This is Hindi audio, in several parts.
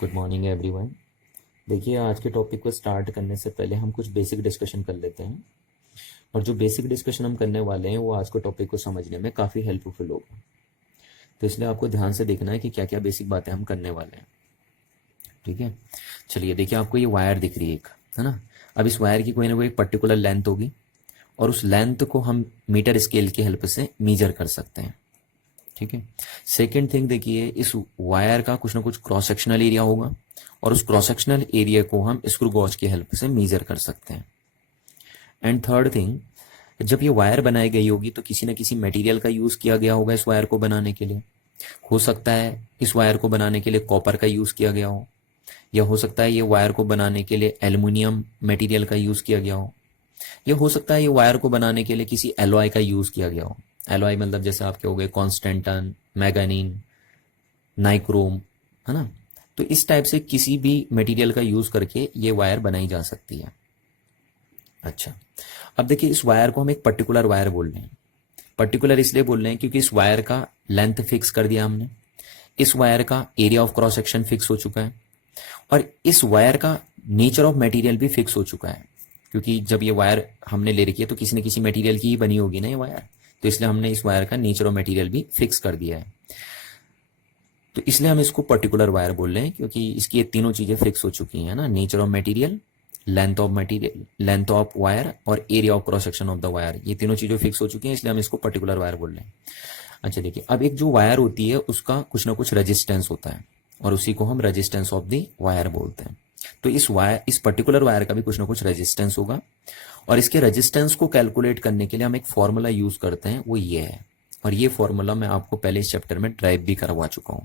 Good morning everyone. देखिए, आज के टॉपिक को स्टार्ट करने से पहले हम कुछ बेसिक डिस्कशन कर लेते हैं। और जो बेसिक डिस्कशन हम करने वाले हैं वो आज के टॉपिक को समझने में काफ़ी हेल्पफुल होगा। तो इसलिए आपको ध्यान से देखना है कि क्या क्या बेसिक बातें हम करने वाले हैं। ठीक है, चलिए देखिए, आपको ये वायर दिख रही है एक, है ना। अब इस वायर की कोई ना कोई पर्टिकुलर लेंथ होगी और उस लेंथ को हम मीटर स्केल की हेल्प से मीजर कर सकते हैं। ठीक है। सेकेंड थिंग देखिए, इस वायर का कुछ ना कुछ क्रॉस सेक्शनल एरिया होगा और उस क्रॉस सेक्शनल एरिया को हम स्क्रू गॉज की हेल्प से मेजर कर सकते हैं। एंड थर्ड थिंग, जब ये वायर बनाई गई होगी तो किसी न किसी मटेरियल का यूज किया गया होगा इस वायर को बनाने के लिए। हो सकता है इस वायर को बनाने के लिए कॉपर का यूज किया गया हो, या हो सकता है ये वायर को बनाने के लिए एल्युमिनियम मटेरियल का यूज किया गया हो, या हो सकता है ये वायर को बनाने के लिए किसी एलॉय का यूज किया गया हो। एलॉय मतलब जैसे आपके हो गए कॉन्स्टेंटन, मैगनीन, नाइक्रोम, है ना। तो इस टाइप से किसी भी मटेरियल का यूज करके ये वायर बनाई जा सकती है। अच्छा, अब देखिए, इस वायर को हम एक पर्टिकुलर वायर बोल रहे हैं। पर्टिकुलर इसलिए बोल रहे हैं क्योंकि इस वायर का लेंथ फिक्स कर दिया हमने, इस वायर का area of cross section fix हो चुका है और इस वायर का नेचर ऑफ मटेरियल भी फिक्स हो चुका है। क्योंकि जब ये वायर हमने ले रखी है तो किसी न किसी मटेरियल की ही बनी होगी ना ये वायर, तो इसलिए हमने इस वायर का नेचर ऑफ मटेरियल भी फिक्स कर दिया है। तो इसलिए हम इसको पर्टिकुलर वायर बोल रहे हैं क्योंकि इसकी ये तीनों चीजें फिक्स हो चुकी हैं ना, nature of material, length of material, length of wire और area of cross section of the wire, ये तीनों चीजें फिक्स हो चुकी हैं, इसलिए हम इसको पर्टिकुलर वायर बोल रहे हैं। अच्छा देखिए, अब एक जो वायर होती है उसका कुछ ना कुछ रेजिस्टेंस होता है और उसी को हम रेजिस्टेंस ऑफ द वायर बोलते हैं। तो इस पर्टिकुलर वायर का भी कुछ ना कुछ रेजिस्टेंस होगा और इसके रेजिस्टेंस को कैलकुलेट करने के लिए हम एक फॉर्मूला यूज करते हैं, वो ये है। और ये फॉर्मूला मैं आपको पहले इस चैप्टर में ड्राइव भी करवा चुका हूं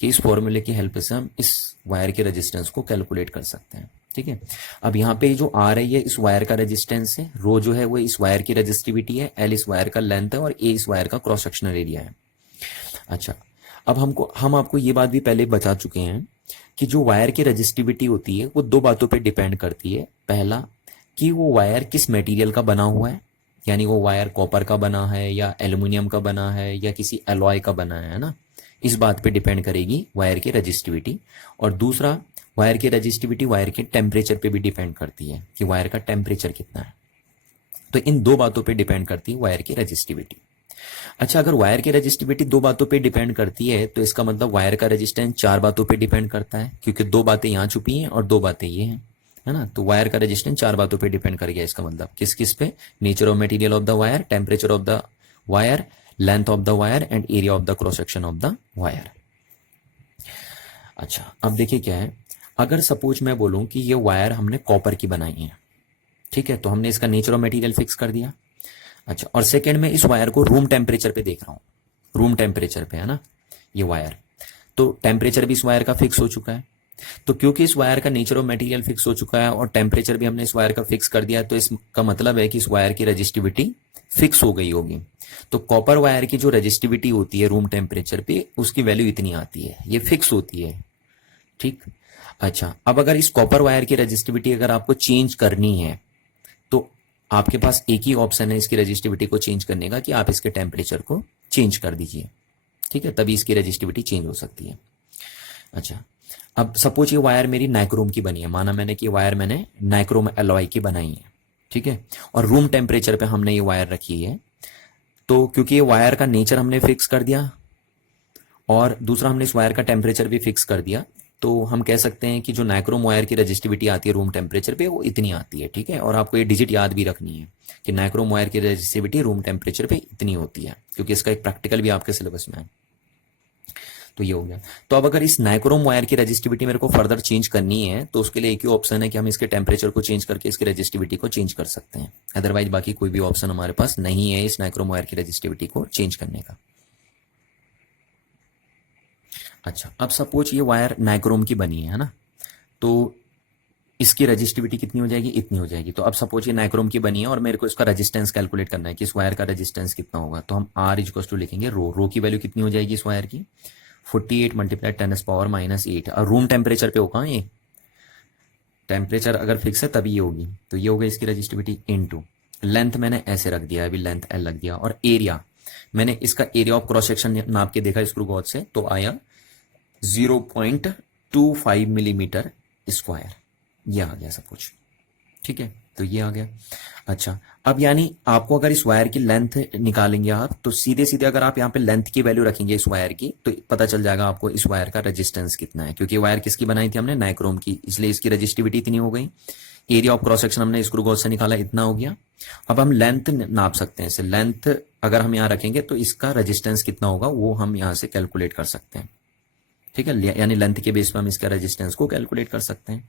कि इस फॉर्मूले की हेल्प से हम इस वायर के रेजिस्टेंस को कैलकुलेट कर सकते हैं। ठीक है, अब यहाँ पे जो आर है ये इस वायर का रेजिस्टेंस है, रो जो है वो इस वायर की रेजिस्टिविटी है, एल इस वायर का लेंथ है और ए इस वायर का क्रॉस सेक्शनल एरिया है। अच्छा, अब हम आपको ये बात भी पहले बता चुके हैं कि जो वायर की रेजिस्टिविटी होती है वो दो बातों पे डिपेंड करती है। पहला, कि वो वायर किस मटेरियल का बना हुआ है, यानी वो वायर कॉपर का बना है या एल्युमिनियम का बना है या किसी एलॉय का बना है ना, इस बात पे डिपेंड करेगी वायर की रेजिस्टिविटी। और दूसरा, वायर की रेजिस्टिविटी वायर के टेम्परेचर पे भी डिपेंड करती है कि वायर का टेम्परेचर कितना है। तो इन दो बातों पे डिपेंड करती है वायर की रेजिस्टिविटी। अच्छा, अगर वायर की रेजिस्टिविटी दो बातों पे डिपेंड करती है तो इसका मतलब वायर का रेजिस्टेंस चार बातों पे डिपेंड करता है, क्योंकि दो बातें यहां छुपी हैं और दो बातें ये हैं, है ना। तो वायर का रेजिस्टेंस चार बातों पे डिपेंड कर गया। इसका मतलब किस किस पे? Nature of material of the wire, temperature of the wire, length of the wire and area of the cross section of the wire. अच्छा, अब देखिए क्या है, अगर सपोज मैं बोलूं कि ये वायर हमने कॉपर की बनाई है, ठीक है, तो हमने इसका नेचर ऑफ मटेरियल फिक्स कर दिया। अच्छा, और सेकंड में इस वायर को रूम टेम्परेचर पे देख रहा हूं, रूम टेम्परेचर पे, है ना, ये वायर, तो टेम्परेचर भी इस वायर का फिक्स हो चुका है। तो क्योंकि इस वायर का नेचर ऑफ मटेरियल फिक्स हो चुका है और टेम्परेचर भी हमने इस वायर का फिक्स कर दिया, तो इसका मतलब है कि इस वायर की रेजिस्टिविटी फिक्स हो गई होगी। तो कॉपर वायर की जो रेजिस्टिविटी होती है रूम टेम्परेचर पे, उसकी वैल्यू इतनी आती है, ये फिक्स होती है। ठीक। अच्छा, अब अगर इस कॉपर वायर की रेजिस्टिविटी अगर आपको चेंज करनी है तो आपके पास एक ही ऑप्शन है इसकी रेजिस्टिविटी को चेंज करने का, कि आप इसके टेम्परेचर को चेंज कर दीजिए। ठीक है, तभी इसकी रेजिस्टिविटी चेंज हो सकती है। अच्छा, अब सपोज ये वायर मेरी नाइक्रोम की बनी है, माना मैंने कि वायर मैंने नाइक्रोम एलॉय की बनाई है, ठीक है, और रूम टेम्परेचर पे हमने ये वायर रखी है। तो क्योंकि ये वायर का नेचर हमने फिक्स कर दिया और दूसरा हमने इस वायर का टेम्परेचर भी फिक्स कर दिया, तो हम कह सकते हैं कि जो नाइक्रोम वायर की रेजिस्टिविटी आती है रूम टेम्परेचर पे वो इतनी आती है। ठीक है, और आपको ये डिजिट याद भी रखनी है कि नाइक्रोम वायर की रेजिस्टिविटी रूम टेम्परेचर पे इतनी होती है, क्योंकि इसका एक प्रैक्टिकल भी आपके सिलेबस में है। तो ये हो गया। तो अब अगर इस नाइक्रोम वायर की रेजिस्टिविटी मेरे को फर्दर चेंज करनी है तो उसके लिए एक ही ऑप्शन है कि हम इसके टेम्परेचर को चेंज करके इसकी रेजिस्टिविटी को चेंज कर सकते हैं। अदरवाइज बाकी कोई भी ऑप्शन हमारे पास नहीं है इस नाइक्रोम वायर की रेजिस्टिविटी को चेंज करने का। अच्छा, अब सपोज ये वायर नाइक्रोम की बनी है ना, तो इसकी रेजिस्टिविटी कितनी हो जाएगी? इतनी हो जाएगी। तो अब सपोज ये नाइक्रोम की बनी है और मेरे को इसका रेजिस्टेंस कैलकुलेट करना है कि इस वायर का रेजिस्टेंस कितना होगा, तो हम आर इज टू लिखेंगे रो की वैल्यू कितनी हो जाएगी इस वायर की? 48 मल्टीप्लाई 10⁻⁻8। और रूम टेम्परेचर पे होगा ये, टेम्परेचर अगर फिक्स है तभी ये होगी। तो ये होगा इसकी रेजिस्टिविटी इनटू लेंथ, मैंने ऐसे रख दिया, अभी लेंथ एल रख दिया, और एरिया मैंने इसका एरिया ऑफ क्रॉस सेक्शन नाप के देखा स्क्रू गॉज से, तो आया 0.0 0.25 मिलीमीटर स्क्वायर, ये आ गया सपोज। ठीक है, तो ये आ गया। अच्छा, अब यानी आपको अगर इस वायर की लेंथ निकालेंगे आप, तो सीधे सीधे अगर आप यहाँ पे लेंथ की वैल्यू रखेंगे इस वायर की, तो पता चल जाएगा आपको इस वायर का रेजिस्टेंस कितना है, क्योंकि वायर किसकी बनाई थी हमने, नाइक्रोम की, इसलिए इसकी रेजिस्टिविटी इतनी हो गई। एरिया ऑफ क्रॉस सेक्शन हमने स्क्रू गॉज से निकाला, इतना हो गया। अब हम लेंथ नाप सकते हैं इसे, लेंथ अगर हम यहाँ रखेंगे तो इसका रेजिस्टेंस कितना होगा वो हम यहाँ से कैलकुलेट कर सकते हैं। ठीक है, यानी लेंथ के बेस पर हम इसका रेजिस्टेंस को कैलकुलेट कर सकते हैं।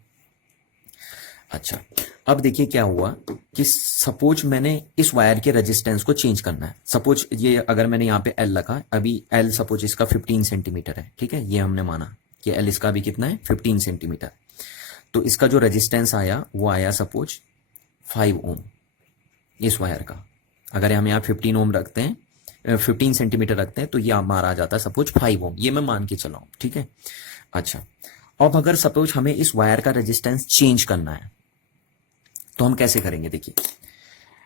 अच्छा, अब देखिए क्या हुआ कि सपोज मैंने इस वायर के रेजिस्टेंस को चेंज करना है। सपोज ये अगर मैंने यहाँ पे एल रखा, अभी एल सपोज इसका 15 सेंटीमीटर है। ठीक है, ये हमने माना कि एल इसका भी कितना है, 15 सेंटीमीटर। तो इसका जो रेजिस्टेंस आया वो आया सपोज 5 ओम इस वायर का। अगर हम यहाँ 15 ओम रखते हैं, 15 सेंटीमीटर रखते हैं, तो ये हमारा आ जाता है सपोज 5 ओम, ये मैं मान के चला हूं। ठीक है, अच्छा, अब अगर सपोज हमें इस वायर का रेजिस्टेंस चेंज करना है तो हम कैसे करेंगे। देखिए,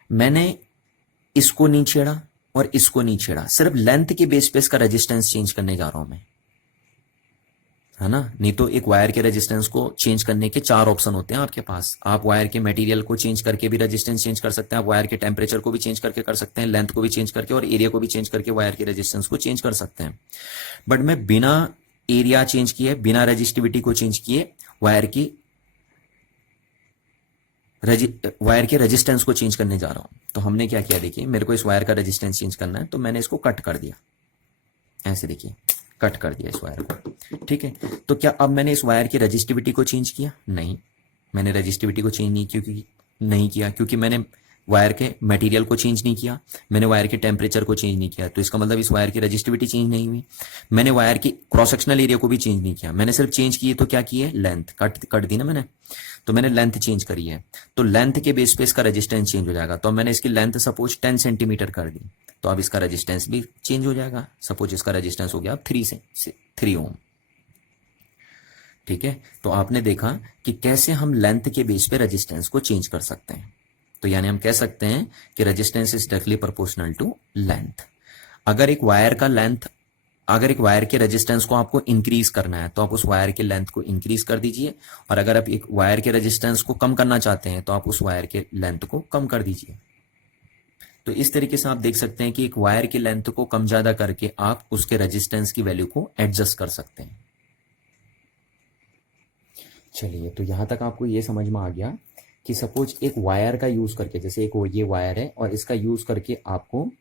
मैंने इसको नहीं छेड़ा और इसको नहीं छेड़ा, सिर्फ लेंथ के बेस पे इसका रेजिस्टेंस चेंज करने जा रहा हूं मैं, है ना। नहीं तो एक वायर के रेजिस्टेंस को चेंज करने के 4 ऑप्शन होते हैं आपके पास। आप वायर के मटेरियल को चेंज करके भी रेजिस्टेंस चेंज कर सकते हैं, आप वायर के टेम्परेचर को भी चेंज करके कर सकते हैं, लेंथ को भी चेंज करके और एरिया को भी चेंज करके वायर के रेजिस्टेंस को चेंज कर सकते हैं। बट मैं बिना एरिया चेंज किए, बिना रेजिस्टिविटी को चेंज किए वायर के रेजिस्टेंस को चेंज करने जा रहा हूं। तो हमने क्या किया, देखिए मेरे को इस वायर का रेजिस्टेंस चेंज करना है, तो मैंने इसको कट कर दिया, ऐसे देखिए कट कर दिया इस वायर को। ठीक है, तो क्या अब मैंने इस वायर की रेजिस्टिविटी को चेंज किया? नहीं, मैंने रेजिस्टिविटी को चेंज नहीं किया क्योंकि मैंने वायर के मटेरियल को चेंज नहीं किया, मैंने वायर के टेम्परेचर को चेंज नहीं किया, तो इसका मतलब इस वायर की रेजिस्टिविटी चेंज नहीं हुई। मैंने वायर की क्रॉस सेक्शनल एरिया को भी चेंज नहीं किया, मैंने सिर्फ चेंज किए तो क्या किए, लेंथ कट दी ना मैंने, तो मैंने लेंथ चेंज करी है, तो लेंथ के बेस पे इसका रेजिस्टेंस चेंज हो जाएगा। तो मैंने इसकी लेंथ सपोज 10 सेंटीमीटर कर दी, तो अब इसका रेजिस्टेंस भी चेंज हो जाएगा। सपोज इसका रेजिस्टेंस हो गया 3 ओम। ठीक है, तो आपने देखा कि कैसे हम लेंथ के बेस पे रेजिस्टेंस को चेंज कर सकते हैं। तो यानी हम कह सकते हैं कि resistance is directly proportional to length. अगर एक वायर के रेजिस्टेंस को आपको इंक्रीज करना है तो आप उस वायर के लेंथ को इंक्रीज कर दीजिए, और अगर आप एक वायर के रेजिस्टेंस को कम करना चाहते हैं तो आप उस वायर के लेंथ को कम कर दीजिए। तो इस तरीके से आप देख सकते हैं कि एक वायर की लेंथ को कम ज्यादा करके आप उसके रेजिस्टेंस की वैल्यू को एडजस्ट कर सकते हैं। चलिए, तो यहां तक आपको ये समझ में आ गया कि सपोज एक वायर का यूज करके, जैसे एक ये वायर है और इसका यूज करके आपको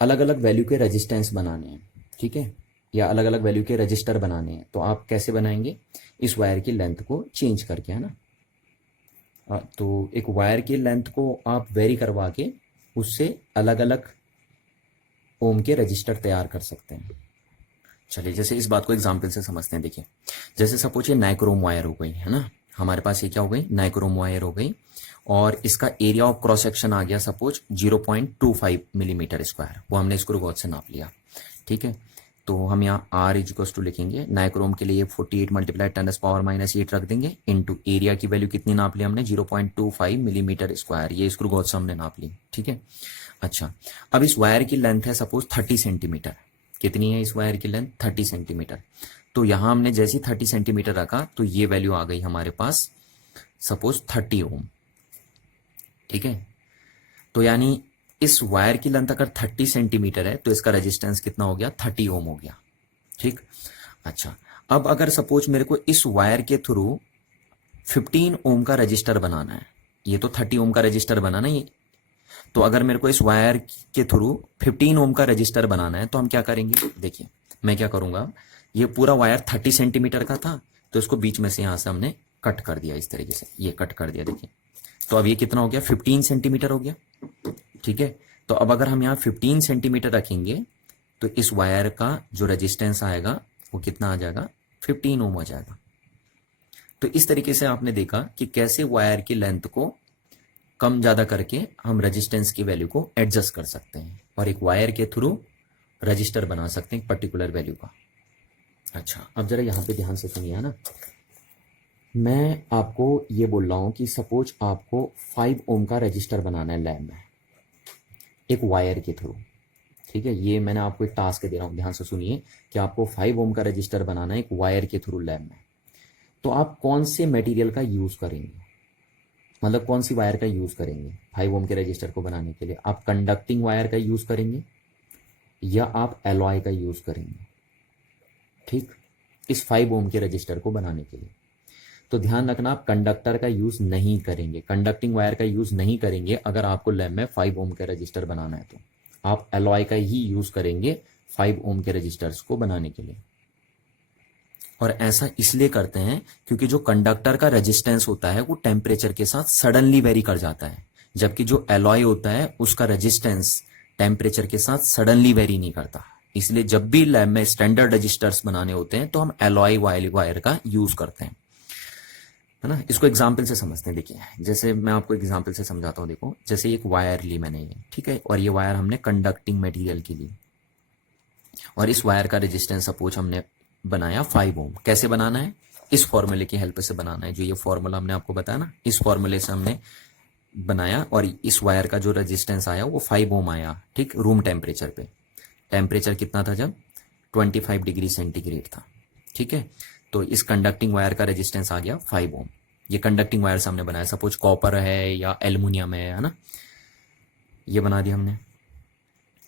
अलग अलग वैल्यू के रेजिस्टेंस बनाने हैं। ठीक है, या अलग अलग वैल्यू के रजिस्टर बनाने हैं, तो आप कैसे बनाएंगे, इस वायर की लेंथ को चेंज करके, है ना। तो एक वायर की लेंथ को आप वेरी करवा के उससे अलग अलग ओम के रजिस्टर तैयार कर सकते हैं। चलिए, जैसे इस बात को एग्जाम्पल से समझते हैं। देखिए, जैसे सपोज ये नाइक्रोम वायर हो गई, है ना, हमारे पास ये क्या हो गई, नाइक्रोम वायर हो गई, और इसका एरिया ऑफ क्रॉस सेक्शन आ गया सपोज 0.25 मिलीमीटर स्क्वायर, वो हमने स्क्रू गॉज से नाप लिया। ठीक है, तो हम यहाँ R इक्वल्स टू लिखेंगे, नाइक्रोम के लिए 48 मल्टीप्लाई 10⁻⁻8 रख देंगे, इनटू एरिया की वैल्यू कितनी नाप ली हमने, 0.25 मिलीमीटर स्क्वायर, ये स्क्रू गॉज से हमने नाप ली। ठीक है, अच्छा, अब इस वायर की लेंथ है सपोज 30 सेंटीमीटर। कितनी है इस वायर की लेंथ, 30 सेंटीमीटर। तो यहां हमने जैसे 30 सेंटीमीटर रखा तो ये वैल्यू आ गई हमारे पास सपोज 30 ओम। ठीक है, तो यानी इस वायर की लेंथ अगर 30 सेंटीमीटर है तो इसका रेजिस्टेंस कितना हो गया, 30 ओम हो गया। ठीक, अच्छा, अब अगर सपोज मेरे को इस वायर के थ्रू 15 ओम का रजिस्टर बनाना है, ये तो 30 ओम का रजिस्टर बनाना है, तो अगर मेरे को इस वायर के थ्रू 15 ओम का रजिस्टर बनाना है तो हम क्या करेंगे, देखिए मैं क्या करूंगा, ये पूरा वायर 30 सेंटीमीटर का था, तो इसको बीच में से यहां से हमने कट कर दिया, इस तरीके से ये कट कर दिया। देखिए, तो अब ये कितना हो गया, 15 सेंटीमीटर हो गया। ठीक है, तो अब अगर हम यहाँ 15 सेंटीमीटर रखेंगे तो इस वायर का जो रेजिस्टेंस आएगा वो कितना आ जाएगा, 15 ओम आ जाएगा। तो इस तरीके से आपने देखा कि कैसे वायर की लेंथ को कम ज्यादा करके हम रेजिस्टेंस की वैल्यू को एडजस्ट कर सकते हैं और एक वायर के थ्रू रजिस्टर बना सकते हैं पर्टिकुलर वैल्यू का। अच्छा, अब जरा यहां पे ध्यान से सुनिए ना, मैं आपको ये बोल रहा हूं कि सपोज आपको 5 ओम का रजिस्टर बनाना है लैब में एक वायर के थ्रू। ठीक है, ये मैंने आपको एक टास्क दे रहा हूँ, ध्यान से सुनिए कि आपको 5 ओम का रजिस्टर बनाना है एक वायर के थ्रू लैब में। तो आप कौन से मटेरियल का यूज़ करेंगे, मतलब कौन सी वायर का यूज़ करेंगे 5 ओम के रजिस्टर को बनाने के लिए? आप कंडक्टिंग वायर का यूज़ करेंगे या आप एलॉय का यूज़ करेंगे, ठीक, इस 5 ओम के रजिस्टर को बनाने के लिए। तो ध्यान रखना, आप कंडक्टर का यूज़ नहीं करेंगे, कंडक्टिंग वायर का यूज़ नहीं करेंगे अगर आपको लैब में 5 ओम का रजिस्टर बनाना है। तो आप एलॉय का ही यूज़ करेंगे 5 ओम के रजिस्टर्स को बनाने के लिए। और ऐसा इसलिए करते हैं क्योंकि जो कंडक्टर का रेजिस्टेंस होता है वो टेम्परेचर के साथ सडनली वेरी कर जाता है, जबकि जो एलॉय होता है उसका रेजिस्टेंस टेम्परेचर के साथ सडनली वेरी नहीं करता। इसलिए जब भी लैब में स्टैंडर्ड रजिस्टर्स बनाने होते हैं तो हम एलॉय वायर का यूज करते हैं, है ना। इसको एग्जाम्पल से समझते हैं। देखिए, जैसे मैं आपको एग्जाम्पल से समझाता हूँ। देखो, जैसे एक वायर ली मैंने ये, ठीक है, और ये वायर हमने कंडक्टिंग मटेरियल की ली, और इस वायर का रेजिस्टेंस सपोज हमने बनाया 5 ओम। कैसे बनाना है? इस फॉर्मूले की हेल्प से बनाना है, जो ये फॉर्मूला हमने आपको बताया ना, इस फॉर्मूले से हमने बनाया। और इस वायर का जो रेजिस्टेंस आया वो 5 ओम आया, ठीक, रूम टेम्परेचर पे। टेम्परेचर कितना था जब? 25 डिग्री सेंटीग्रेड था, ठीक है। तो इस कंडक्टिंग वायर का रेजिस्टेंस आ गया 5 ओम। ये कंडक्टिंग वायर से हमने बनाया, सपोज कॉपर है या एल्युमिनियम है ना, ये बना दिया हमने।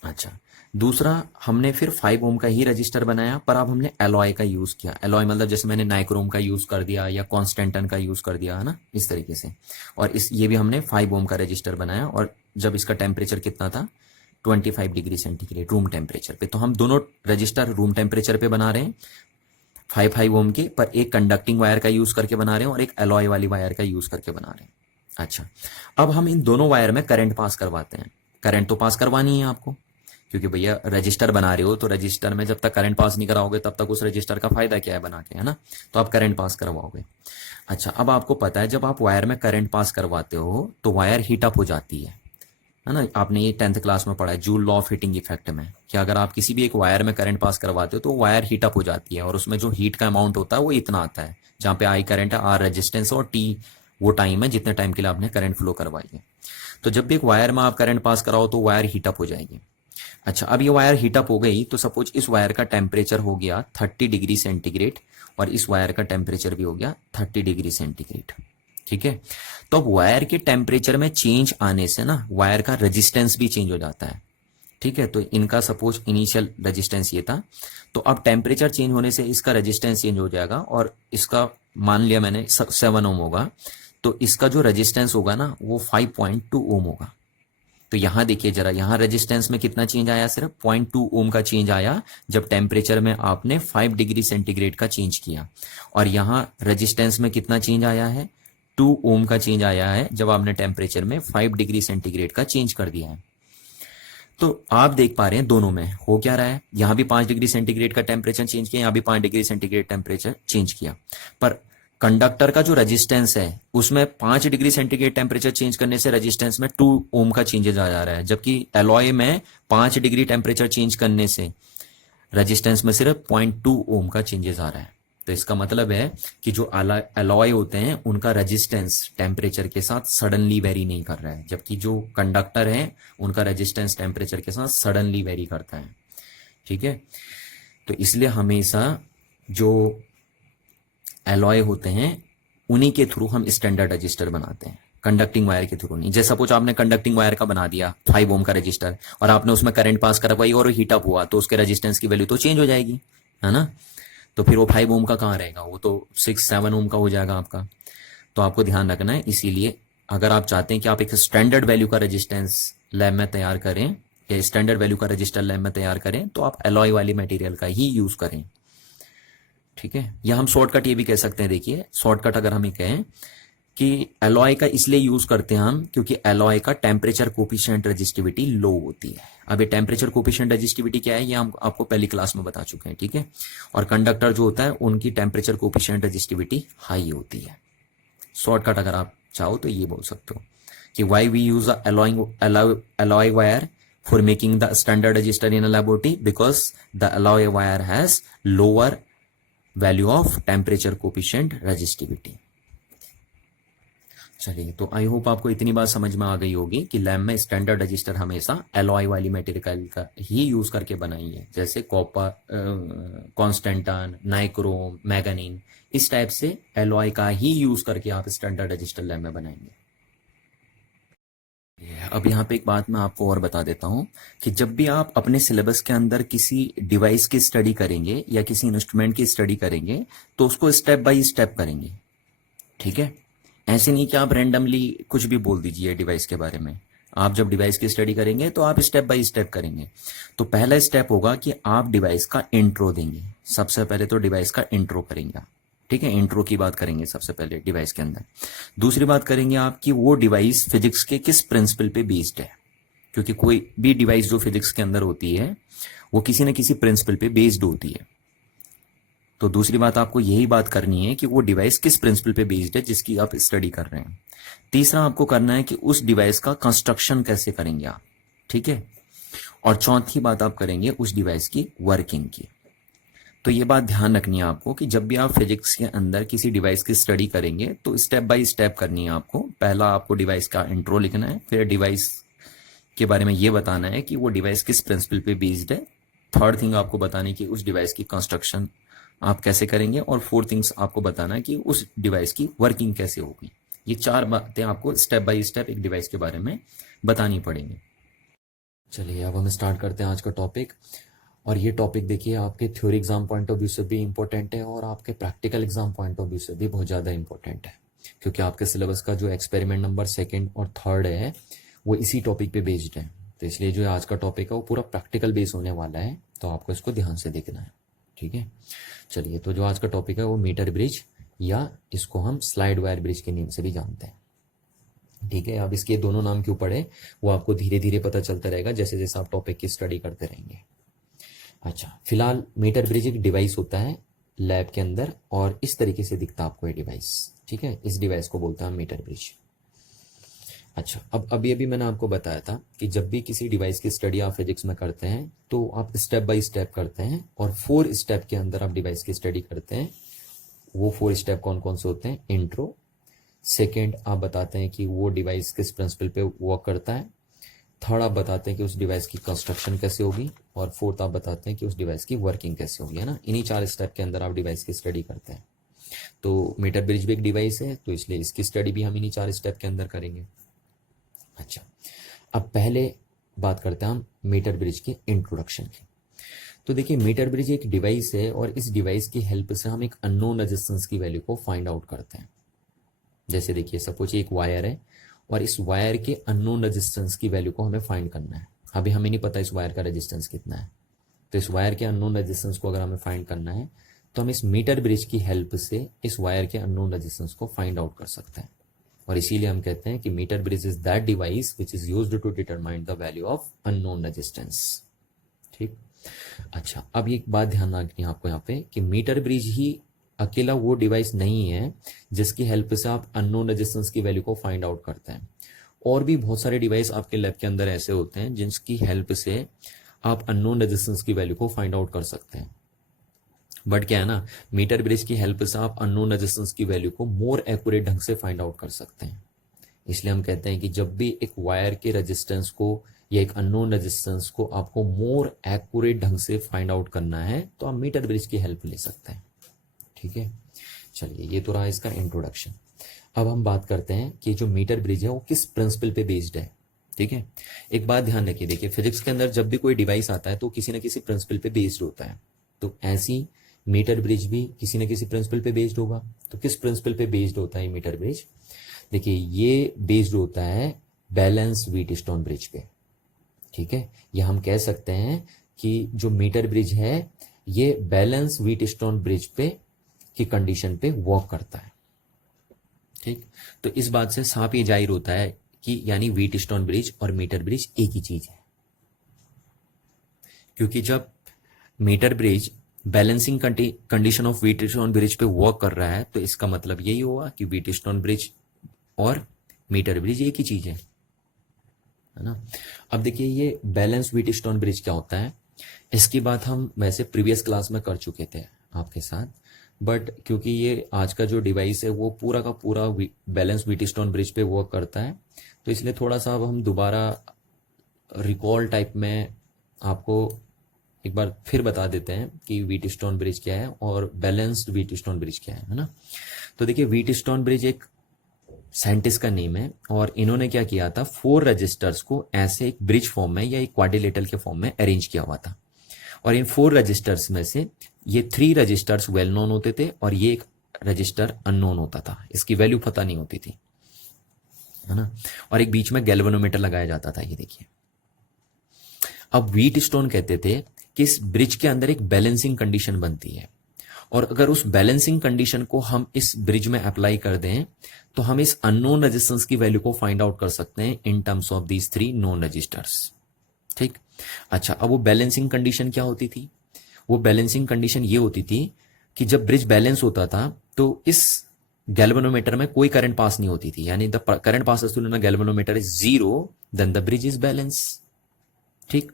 अच्छा, दूसरा हमने फिर 5 ओम का ही रजिस्टर बनाया, पर अब हमने एलॉय का यूज किया। एलॉय मतलब जैसे मैंने नाइक्रोम का यूज कर दिया या कॉन्स्टेंटन का यूज कर दिया, है ना, इस तरीके से। और ये भी हमने 5 ओम का रजिस्टर बनाया, और जब इसका टेम्परेचर कितना था? 25 डिग्री सेंटीग्रेड रूम टेम्परेचर पे। तो हम दोनों रजिस्टर रूम टेम्परेचर पे बना रहे हैं 5 ओम के, पर एक कंडक्टिंग वायर का यूज करके बना रहे हैं और एक एलॉय वाली वायर का यूज करके बना रहे हैं। अच्छा, अब हम इन दोनों वायर में करंट पास करवाते हैं। करंट तो पास करवानी है आपको, क्योंकि भैया रजिस्टर बना रहे हो, तो रजिस्टर में जब तक करंट पास नहीं कराओगे तब तक उस रजिस्टर का फायदा क्या है बना के, है ना। तो आप करंट पास करवाओगे। अच्छा, अब आपको पता है जब आप वायर में करंट पास करवाते हो तो वायर हीट अप हो जाती है ना। आपने ये 10th क्लास में पढ़ा है, joule law of heating effect में, कि अगर आप किसी भी एक वायर में करंट पास करवाते हो तो वायर हीट अप हो जाती है, और उसमें जो हीट का अमाउंट होता है वो इतना आता है, जहाँ पे आई करंट है, आर रेजिस्टेंस, और टी वो टाइम है जितने टाइम के लिए आपने करंट फ्लो करवाई है। तो जब भी एक वायर में आप करंट पास कराओ तो वायर हीटअप हो जाएगी। अच्छा, अब ये वायर हीटअप हो गई तो सपोज इस वायर का टेम्परेचर हो गया 30 डिग्री सेंटीग्रेड, और इस वायर का टेम्परेचर भी हो गया 30 डिग्री सेंटीग्रेड, ठीक है। तो अब वायर के टेम्परेचर में चेंज आने से ना वायर का रेजिस्टेंस भी चेंज हो जाता है, ठीक है। तो इनका सपोज इनिशियल रेजिस्टेंस ये था, तो अब टेम्परेचर चेंज होने से इसका रेजिस्टेंस चेंज हो जाएगा, और इसका मान लिया मैंने 7 ओम होगा, तो इसका जो रेजिस्टेंस होगा ना वो 5.2 ओम होगा। तो यहां देखिए जरा, यहां रेजिस्टेंस में कितना चेंज आया? सिर्फ 0.2 ओम का चेंज आया जब टेम्परेचर में आपने 5 डिग्री सेंटीग्रेड का चेंज किया। और यहां रेजिस्टेंस में कितना चेंज आया है? 2 ओम का चेंज आया है जब आपने टेम्परेचर में 5 डिग्री सेंटीग्रेड का चेंज कर दिया है। तो आप देख पा रहे हैं दोनों में हो क्या रहा है। यहां भी 5 डिग्री सेंटीग्रेड का टेम्परेचर चेंज किया, यहां भी 5 डिग्री सेंटीग्रेड टेम्परेचर चेंज किया, पर कंडक्टर का जो रेजिस्टेंस है उसमें 5 डिग्री सेंटीग्रेड टेम्परेचर चेंज करने से रेजिस्टेंस में 2 ओम का चेंजेस आ जा रहा है, जबकि एलॉय में 5 डिग्री टेम्परेचर चेंज करने से रेजिस्टेंस में सिर्फ 0.2 ओम का चेंजेस आ रहा है। तो इसका मतलब है कि जो एलॉय होते हैं उनका रेजिस्टेंस टेम्परेचर के साथ सडनली वेरी नहीं कर रहा है, जबकि जो कंडक्टर है उनका रेजिस्टेंस टेम्परेचर के साथ सडनली वेरी करता है, ठीक है। तो इसलिए हमेशा जो एलॉय होते हैं उन्हीं के थ्रू हम स्टैंडर्ड रजिस्टर बनाते हैं, कंडक्टिंग वायर के थ्रू नहीं। जैसे सपोज आपने कंडक्टिंग वायर का बना दिया 5 ओम का रजिस्टर, और आपने उसमें करंट पास करवाई और हीटअप हुआ, तो उसके रेजिस्टेंस की वैल्यू तो चेंज हो जाएगी, है ना। तो फिर वो 5 ओम का कहाँ रहेगा, वो तो 6-7 ओम का हो जाएगा आपका। तो आपको ध्यान रखना है। इसीलिए अगर आप चाहते हैं कि आप एक स्टैंडर्ड वैल्यू का रेजिस्टेंस लैब में तैयार करें या स्टैंडर्ड वैल्यू का रजिस्टर लैब में तैयार करें, तो आप एलॉय वाली मटेरियल का ही यूज करें, ठीक है। या हम शॉर्टकट ये भी कह सकते हैं। देखिए, शॉर्टकट अगर हम ये कहें कि एलॉय का इसलिए यूज करते हैं हम क्योंकि एलॉय का टेम्परेचर कोफिशिएंट रेजिस्टिविटी लो होती है। अब ये टेम्परेचर कोफिशिएंट रेजिस्टिविटी क्या है ये हम आपको पहली क्लास में बता चुके हैं, ठीक है। और कंडक्टर जो होता है उनकी टेम्परेचर कोफिशिएंट रेजिस्टिविटी हाई होती है। शॉर्टकट अगर आप चाहो तो ये बोल सकते हो कि why we use alloy wire for making the standard resistor in a laboratory, because the alloy wire has lower value of temperature coefficient resistivity. चलिए, तो आई होप आपको इतनी बात समझ में आ गई होगी कि लैब में स्टैंडर्ड रजिस्टर हमेशा एलॉय वाली मटेरियल का ही यूज करके बनाई है, जैसे कॉपर, कॉन्स्टेंटान, नाइक्रोम, मैगनीन। इस टाइप से एलॉय का ही यूज करके आप स्टैंडर्ड रजिस्टर लैब में बनाएंगे। अब यहाँ पे एक बात मैं आपको और बता देता हूँ कि जब भी आप अपने सिलेबस के अंदर किसी डिवाइस की स्टडी करेंगे या किसी इंस्ट्रूमेंट की स्टडी करेंगे, तो उसको स्टेप बाय स्टेप करेंगे। ठीक है, ऐसे नहीं कि आप रैंडमली कुछ भी बोल दीजिए डिवाइस के बारे में। आप जब डिवाइस की स्टडी करेंगे तो आप स्टेप बाय स्टेप करेंगे। तो पहला स्टेप होगा कि आप डिवाइस का इंट्रो देंगे। सबसे पहले तो डिवाइस का इंट्रो करेंगे आप। ठीक है, इंट्रो की बात करेंगे सबसे पहले डिवाइस के अंदर। दूसरी बात करेंगे आप कि वो डिवाइस फिजिक्स के किस प्रिंसिपल पे बेस्ड है, क्योंकि कोई भी डिवाइस जो फिजिक्स के अंदर होती है वो किसी न किसी प्रिंसिपल पे बेस्ड होती है। तो दूसरी बात आपको यही बात करनी है कि वो डिवाइस किस प्रिंसिपल पे बेस्ड है जिसकी आप स्टडी कर रहे हैं। तीसरा आपको करना है कि उस डिवाइस का कंस्ट्रक्शन कैसे करेंगे आप। ठीक है, और चौथी बात आप करेंगे उस डिवाइस की वर्किंग की। तो ये बात ध्यान रखनी है आपको कि जब भी आप फिजिक्स के अंदर किसी डिवाइस की स्टडी करेंगे तो स्टेप बाय स्टेप करनी है आपको। पहला आपको डिवाइस का इंट्रो लिखना है, फिर डिवाइस के बारे में ये बताना है कि वो डिवाइस किस प्रिंसिपल पे बेस्ड है। थर्ड थिंग आपको बतानी कि उस डिवाइस की कंस्ट्रक्शन आप कैसे करेंगे, और फोर्थ थिंग्स आपको बताना है कि उस डिवाइस की वर्किंग कैसे होगी। ये चार बातें आपको स्टेप बाय स्टेप एक डिवाइस के बारे में बतानी पड़ेंगी। चलिए, अब हम स्टार्ट करते हैं आज का टॉपिक। और ये टॉपिक देखिए आपके theory exam point of view से भी इंपॉर्टेंट है और आपके practical exam point of view से भी बहुत ज़्यादा इंपॉर्टेंट है, क्योंकि आपके सिलेबस का जो एक्सपेरिमेंट नंबर 2 और 3 है वो इसी टॉपिक पे बेस्ड है। तो इसलिए जो आज का टॉपिक है वो पूरा प्रैक्टिकल बेस होने वाला है, तो आपको इसको ध्यान से देखना है। ठीक है, चलिए, तो जो आज का टॉपिक है वो मीटर ब्रिज, या इसको हम स्लाइड वायर ब्रिज के नेम से भी जानते हैं। ठीक है, अब इसके दोनों नाम क्यों पड़े वो आपको धीरे धीरे पता चलता रहेगा जैसे जैसे आप टॉपिक की स्टडी करते रहेंगे। अच्छा, फिलहाल मीटर ब्रिज एक डिवाइस होता है लैब के अंदर, और इस तरीके से दिखता है आपको ये डिवाइस। ठीक है, इस डिवाइस को बोलते हैं मीटर ब्रिज। अच्छा, अब अभी मैंने आपको बताया था कि जब भी किसी डिवाइस की स्टडी आप फिजिक्स में करते हैं तो आप स्टेप बाय स्टेप करते हैं, और 4 स्टेप के अंदर आप डिवाइस की स्टडी करते हैं। वो 4 स्टेप कौन कौन से होते हैं? इंट्रो, सेकेंड आप बताते हैं कि वो डिवाइस किस प्रिंसिपल पे वर्क करता है, थर्ड आप बताते हैं कि उस डिवाइस की कंस्ट्रक्शन कैसे होगी, और फोर्थ आप बताते हैं कि उस डिवाइस की वर्किंग कैसे होगी, है ना। इन्हीं 4 स्टेप के अंदर आप डिवाइस की स्टडी करते हैं। तो मीटर ब्रिज भी एक डिवाइस है, तो इसलिए इसकी स्टडी भी हम इन्हीं 4 स्टेप के अंदर करेंगे। अच्छा, अब पहले बात करते हैं हम मीटर ब्रिज के इंट्रोडक्शन की। तो देखिए, मीटर ब्रिज एक डिवाइस है और इस डिवाइस की हेल्प से हम एक अननोन रेजिस्टेंस की वैल्यू को फाइंड आउट करते हैं। जैसे देखिए, सपोज एक वायर है और इस वायर के अननोन रेजिस्टेंस की वैल्यू को हमें फाइंड करना है। अभी हमें नहीं पता इस वायर का रेजिस्टेंस कितना है, तो इस वायर के अननोन रेजिस्टेंस को अगर हमें फाइंड करना है तो हम इस मीटर ब्रिज की हेल्प से इस वायर के अननोन रेजिस्टेंस को फाइंड आउट कर सकते हैं। और इसीलिए हम कहते हैं कि metre bridge is that device which is used to determine the value of unknown resistance. ठीक, अच्छा, अब एक बात ध्यान रखनी है आपको यहाँ पे कि मीटर ब्रिज ही अकेला वो डिवाइस नहीं है जिसकी हेल्प से आप अननोन रेजिस्टेंस की वैल्यू को फाइंड आउट करते हैं। और भी बहुत सारे डिवाइस आपके लैब के अंदर ऐसे होते हैं जिसकी हेल्प से आप अननोन रेजिस्टेंस की वैल्यू को फाइंड आउट कर सकते हैं। बट क्या है ना, मीटर ब्रिज की हेल्प से आप अननोन रेजिस्टेंस की वैल्यू को मोर एक्यूरेट ढंग से फाइंड आउट कर सकते हैं। इसलिए हम कहते हैं कि जब भी एक वायर के रेजिस्टेंस को या एक अननोन रेजिस्टेंस को आपको मोर एक्यूरेट ढंग से फाइंड आउट करना है तो आप मीटर ब्रिज की हेल्प ले सकते हैं। ठीक है, चलिए, ये तो रहा इसका इंट्रोडक्शन। अब हम बात करते हैं कि जो मीटर ब्रिज है वो किस प्रिंसिपल पे बेस्ड है। ठीक है, एक बात ध्यान रखिए, देखिए फिजिक्स के अंदर जब भी कोई डिवाइस आता है तो किसी न किसी प्रिंसिपल पे बेस्ड होता है। तो ऐसी मीटर ब्रिज भी किसी न किसी प्रिंसिपल पे बेस्ड होगा। तो किस प्रिंसिपल पे बेस्ड होता है मीटर ब्रिज? देखिए, ये बेस्ड होता है बैलेंस व्हीटस्टोन ब्रिज पे। ठीक है, ये हम कह सकते हैं कि जो मीटर ब्रिज है ये बैलेंस व्हीटस्टोन ब्रिज पे की कंडीशन पे वर्क करता है। ठीक, तो इस बात से साफ ये जाहिर होता है कि यानी व्हीटस्टोन ब्रिज और मीटर ब्रिज एक ही चीज है, क्योंकि जब metre bridge balancing condition of Wheatstone bridge पे वर्क कर रहा है तो इसका मतलब यही होगा कि व्हीटस्टोन ब्रिज और मीटर ब्रिज एक ही चीज है ना। अब देखिए, ये बैलेंस व्हीटस्टोन ब्रिज क्या होता है, इसकी बात हम वैसे प्रीवियस क्लास में कर चुके थे आपके साथ। बट क्योंकि ये आज का जो डिवाइस है वो पूरा का पूरा बैलेंस व्हीटस्टोन ब्रिज पे वर्क करता है, तो इसलिए थोड़ा सा अब हम दोबारा रिकॉल टाइप में आपको एक बार फिर बता देते हैं कि व्हीटस्टोन ब्रिज क्या है और बैलेंस्ड व्हीटस्टोन ब्रिज क्या है ना। तो देखिए, व्हीटस्टोन ब्रिज एक साइंटिस्ट का नेम है, और इन्होंने क्या किया था, 4 रजिस्टर्स को ऐसे एक ब्रिज फॉर्म में या एक क्वाड्रिलेटरल के फॉर्म में अरेंज किया हुआ था। और इन 4 रजिस्टर्स में से ये 3 रजिस्टर्स वेल नोन होते थे और ये एक रजिस्टर अननोन होता था, इसकी वैल्यू पता नहीं होती थी, है ना। और एक बीच में गैल्वेनोमीटर लगाया जाता था, ये देखिए। अब व्हीटस्टोन कहते थे कि इस ब्रिज के अंदर एक बैलेंसिंग कंडीशन बनती है, और अगर उस बैलेंसिंग कंडीशन को हम इस ब्रिज में अप्लाई कर दें तो हम इस अननोन रेजिस्टेंस की वैल्यू को फाइंड आउट कर सकते हैं in terms of these 3 known resistors. ठीक। अच्छा, अब वो बैलेंसिंग कंडीशन क्या होती थी? वो बैलेंसिंग कंडीशन ये होती थी कि जब ब्रिज बैलेंस होता था तो इस गैल्वेनोमीटर में कोई करंट पास नहीं होती थी, यानी the current pass through the galvanometer is 0, then the bridge is balance. ठीक।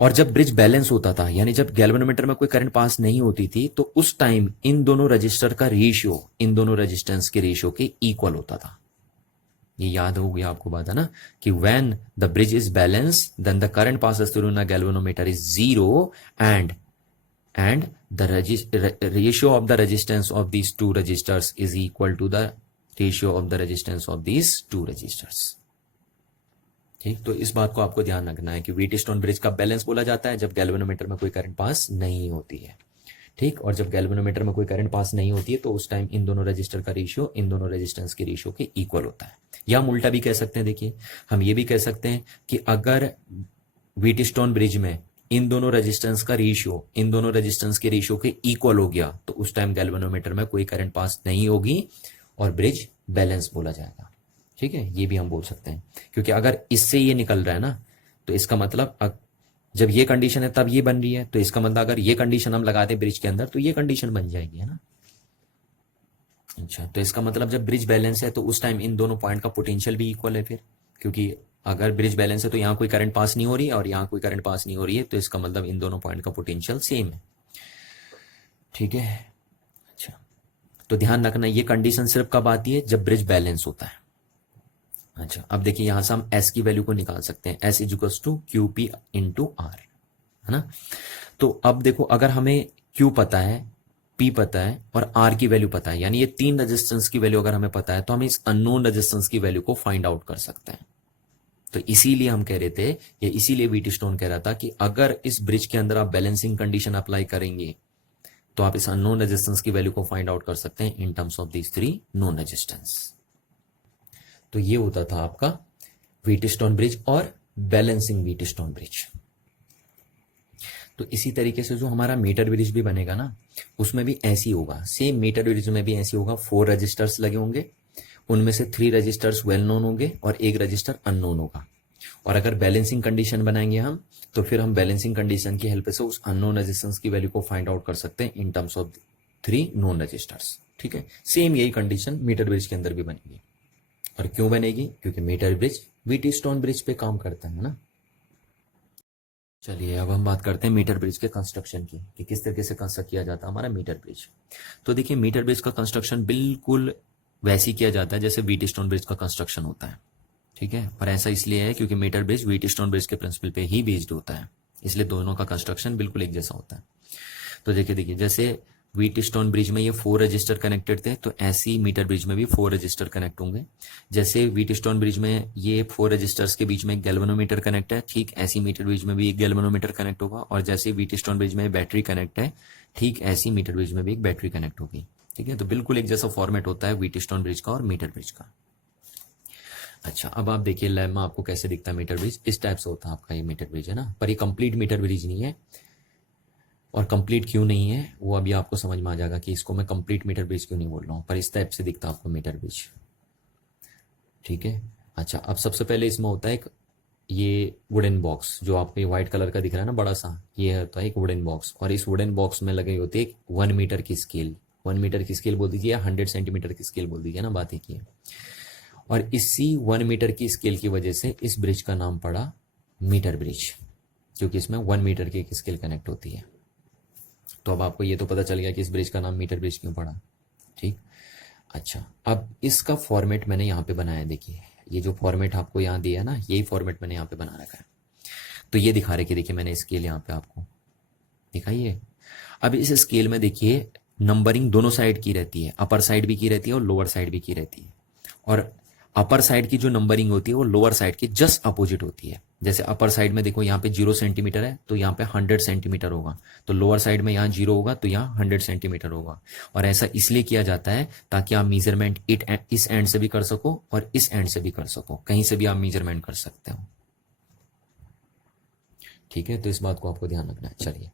और जब ब्रिज बैलेंस होता था, यानी जब गैल्वेनोमीटर में कोई करंट पास नहीं होती थी, तो उस टाइम इन दोनों रजिस्टर का रेशियो इन दोनों रेजिस्टेंस के रेशियो के इक्वल होता था। ये याद हो गया आपको बात, है ना, कि when the bridge is balance then the current passes through the galvanometer is 0 and the ratio of the resistance of these two resistors is equal to the ratio of the resistance of these two resistors। ठीक। तो इस बात को आपको ध्यान रखना है कि व्हीटस्टोन ब्रिज का बैलेंस बोला जाता है जब गैल्वेनोमीटर में कोई करंट पास नहीं होती है। ठीक। और जब गैल्वेनोमीटर में कोई करंट पास नहीं होती है तो उस टाइम इन दोनों रजिस्टर का रेशियो इन दोनों रेजिस्टेंस के रेशियो के इक्वल होता है। या हम उल्टा भी कह सकते हैं, देखिए, हम ये भी कह सकते हैं कि अगर व्हीटस्टोन ब्रिज में इन दोनों रेजिस्टेंस का रेशियो इन दोनों रेजिस्टेंस के रेशियो के इक्वल हो गया तो उस टाइम गैल्वेनोमीटर में कोई करंट पास नहीं होगी और ब्रिज बैलेंस बोला जाएगा। ठीक है, ये भी हम बोल सकते हैं, क्योंकि अगर इससे ये निकल रहा है ना, तो इसका मतलब जब ये कंडीशन है तब ये बन रही है, तो इसका मतलब अगर ये कंडीशन हम लगा दें ब्रिज के अंदर तो ये कंडीशन बन जाएगी, है ना। अच्छा, तो इसका मतलब जब ब्रिज बैलेंस है तो उस टाइम इन दोनों पॉइंट का पोटेंशियल भी इक्वल है फिर, क्योंकि अगर ब्रिज बैलेंस है तो यहाँ कोई करंट पास नहीं हो रही है और यहाँ कोई करंट पास नहीं हो रही है, तो इसका मतलब इन दोनों पॉइंट का पोटेंशियल सेम है। ठीक है। अच्छा, तो ध्यान रखना ये कंडीशन सिर्फ कब आती है, जब ब्रिज बैलेंस होता है। अच्छा, अब देखिए यहां से हम एस की वैल्यू को निकाल सकते हैं, S is to Q P into R, है ना। तो अब देखो, अगर हमें क्यू पता है, पी पता है और आर की वैल्यू पता है, यानी ये 3 रेजिस्टेंस की वैल्यू अगर हमें पता है तो हम इस अननोन रेजिस्टेंस की वैल्यू को फाइंड आउट कर सकते हैं। तो इसीलिए हम कह रहे थे, या इसीलिए व्हीटस्टोन कह रहा था कि अगर इस ब्रिज के अंदर आप बैलेंसिंग कंडीशन अप्लाई करेंगे तो आप इस अननोन रेजिस्टेंस की वैल्यू को फाइंड आउट कर सकते हैं in terms of these 3 known resistance. तो ये होता था आपका व्हीटस्टोन ब्रिज और बैलेंसिंग व्हीटस्टोन ब्रिज। तो इसी तरीके से जो हमारा मीटर ब्रिज भी बनेगा ना, उसमें भी ऐसी होगा, सेम मीटर ब्रिज में भी ऐसी होगा। 4 रजिस्टर्स लगे होंगे, उनमें से 3 रजिस्टर्स वेल नोन होंगे और एक रजिस्टर अननोन होगा। और अगर बैलेंसिंग कंडीशन बनाएंगे हम, तो फिर हम बैलेंसिंग कंडीशन की हेल्प से उस अननोन रेजिस्टेंस की वैल्यू को फाइंड आउट कर सकते हैं in terms of 3 known resistors. ठीक है, सेम यही कंडीशन मीटर ब्रिज के अंदर भी बनेगी। और क्यों बनेगी? क्योंकि मीटर ब्रिज व्हीटस्टोन ब्रिज पे काम करता है ना। चलिए अब हम बात करते हैं मीटर ब्रिज के कंस्ट्रक्शन की, कि किस तरीके से कंस्ट्रक्ट किया जाता है हमारा मीटर ब्रिज। तो देखिए, मीटर ब्रिज का कंस्ट्रक्शन बिल्कुल वैसे ही किया जाता है जैसे व्हीटस्टोन ब्रिज का कंस्ट्रक्शन होता है। ठीक है, और ऐसा इसलिए है क्योंकि मीटर ब्रिज व्हीटस्टोन ब्रिज के प्रिंसिपल पे ही बेस्ड होता है, इसलिए दोनों का कंस्ट्रक्शन बिल्कुल एक जैसा होता है। तो देखिए जैसे व्हीटस्टोन ब्रिज में ये 4 रजिस्टर कनेक्टेड थे, तो ऐसे ही मीटर ब्रिज में भी 4 रजिस्टर कनेक्ट होंगे। जैसे व्हीटस्टोन ब्रिज में ये 4 रजिस्टर्स के बीच में एक गैल्वेनोमीटर कनेक्ट है, ठीक ऐसी मीटर ब्रिज में भी एक गैल्वेनोमीटर कनेक्ट होगा। और जैसे व्हीटस्टोन ब्रिज में बैटरी कनेक्ट है, ठीक ऐसी मीटर ब्रिज में भी एक बैटरी कनेक्ट होगी। ठीक है, तो बिल्कुल एक जैसा फॉर्मेट होता है व्हीटस्टोन ब्रिज का और मीटर ब्रिज का। अच्छा, अब आप देखिए लैब में आपको कैसे दिखता है मीटर ब्रिज, इस टाइप से होता है आपका ये मीटर ब्रिज, है ना। पर ये कंप्लीट मीटर ब्रिज नहीं है, और कंप्लीट क्यों नहीं है वो अभी आपको समझ में आ जाएगा कि इसको मैं कंप्लीट मीटर ब्रिज क्यों नहीं बोल रहा हूँ, पर इस टाइप से दिखता है आपको मीटर ब्रिज। ठीक है। अच्छा, अब सबसे पहले इसमें होता है एक ये वुडन बॉक्स जो आपको ये व्हाइट कलर का दिख रहा है ना बड़ा सा, ये होता है एक वुडन बॉक्स। और इस वुडन बॉक्स में लगी होती है एक 1 मीटर की स्केल, 1 मीटर की स्केल बोल दीजिए या 100 सेंटीमीटर की स्केल बोल दीजिए ना, बात एक ही है। और इसी 1 मीटर की स्केल की वजह से इस ब्रिज का नाम पड़ा मीटर ब्रिज, क्योंकि इसमें 1 मीटर की एक स्केल कनेक्ट होती है। तो अब आपको ये तो पता चल गया कि इस ब्रिज का नाम मीटर ब्रिज क्यों पड़ा। ठीक। अच्छा, अब इसका फॉर्मेट मैंने यहाँ पे बनाया है। देखिए ये जो फॉर्मेट आपको यहाँ दिया है ना, यही फॉर्मेट मैंने यहाँ पे बना रखा है। तो ये दिखा रहे कि देखिए मैंने स्केल यहाँ पे आपको दिखाई है। अब इस स्केल में देखिए नंबरिंग दोनों साइड की रहती है, अपर साइड भी की रहती है और लोअर साइड भी की रहती है। और अपर साइड की जो नंबरिंग होती है वो लोअर साइड की जस्ट अपोजिट होती है। जैसे अपर साइड में देखो यहाँ पे 0 सेंटीमीटर है तो यहाँ पे 100 सेंटीमीटर होगा, तो लोअर साइड में यहाँ 0 होगा तो यहाँ 100 सेंटीमीटर होगा। और ऐसा इसलिए किया जाता है ताकि आप मेजरमेंट इस एंड से भी कर सको और इस एंड से भी कर सको, कहीं से भी आप मेजरमेंट कर सकते हो। ठीक है, तो इस बात को आपको ध्यान रखना है। चलिए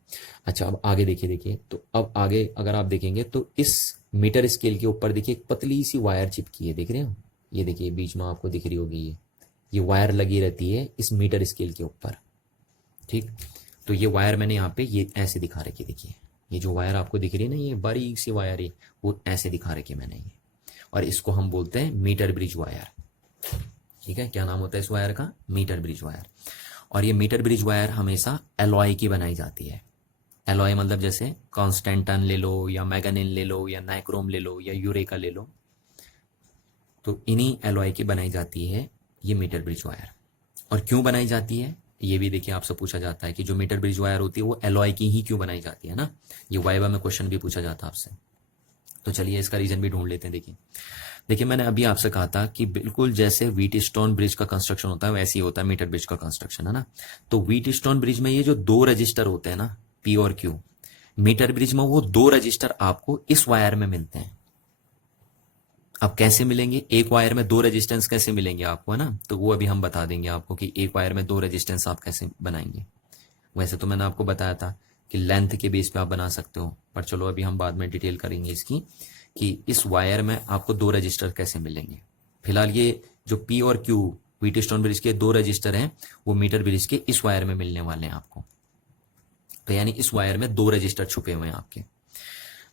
अच्छा, अब आगे देखिए तो अब आगे अगर आप देखेंगे तो इस मीटर स्केल के ऊपर देखिए एक पतली सी वायर चिपकी है, देख रहे हो? ये देखिए बीच में आपको दिख रही होगी, ये वायर लगी रहती है इस मीटर स्केल के ऊपर। ठीक, तो ये वायर मैंने यहाँ पे ये ऐसे दिखा रखी, देखिए ये जो वायर आपको दिख रही है ना, ये बारीक सी वायर है, वो ऐसे दिखा रखी मैंने ये। और इसको हम बोलते हैं मीटर ब्रिज वायर। ठीक है, क्या नाम होता है इस वायर का? Metre bridge wire. और ये मीटर ब्रिज वायर हमेशा एलॉय की बनाई जाती है। एलॉय मतलब जैसे कॉन्स्टेंटन ले लो या मैग्नीन ले लो या नाइक्रोम ले लो या यूरेका ले लो, तो इन्हीं एलॉय की बनाई जाती है ये मीटर ब्रिज वायर। और क्यों बनाई जाती है ये भी देखिए आपसे पूछा जाता है कि जो मीटर ब्रिज वायर होती है वो एलॉय की ही क्यों बनाई जाती है ना, ये वाइवा में क्वेश्चन भी पूछा जाता है आपसे। तो चलिए इसका रीजन भी ढूंढ लेते हैं। देखिए मैंने अभी आपसे कहा था कि बिल्कुल जैसे व्हीटस्टोन ब्रिज का कंस्ट्रक्शन होता है वैसे ही होता है मीटर ब्रिज का कंस्ट्रक्शन, है ना। तो व्हीटस्टोन ब्रिज में ये जो दो रजिस्टर होते हैं ना, पी और क्यू, मीटर ब्रिज में वो दो रजिस्टर आपको इस वायर में मिलते हैं। अब कैसे मिलेंगे, एक वायर में दो रेजिस्टेंस कैसे मिलेंगे आपको, है ना, तो वो अभी हम बता देंगे आपको कि एक वायर में दो रेजिस्टेंस आप कैसे बनाएंगे। वैसे तो मैंने आपको बताया था कि लेंथ के बेस पे आप बना सकते हो, पर चलो अभी हम बाद में डिटेल करेंगे इसकी कि इस वायर में आपको दो रजिस्टर कैसे मिलेंगे। फिलहाल ये जो पी और क्यू व्हीटस्टोन ब्रिज के दो रजिस्टर हैं वो मीटर ब्रिज के इस वायर में मिलने वाले हैं आपको। तो यानी इस वायर में दो रजिस्टर छुपे हुए हैं आपके।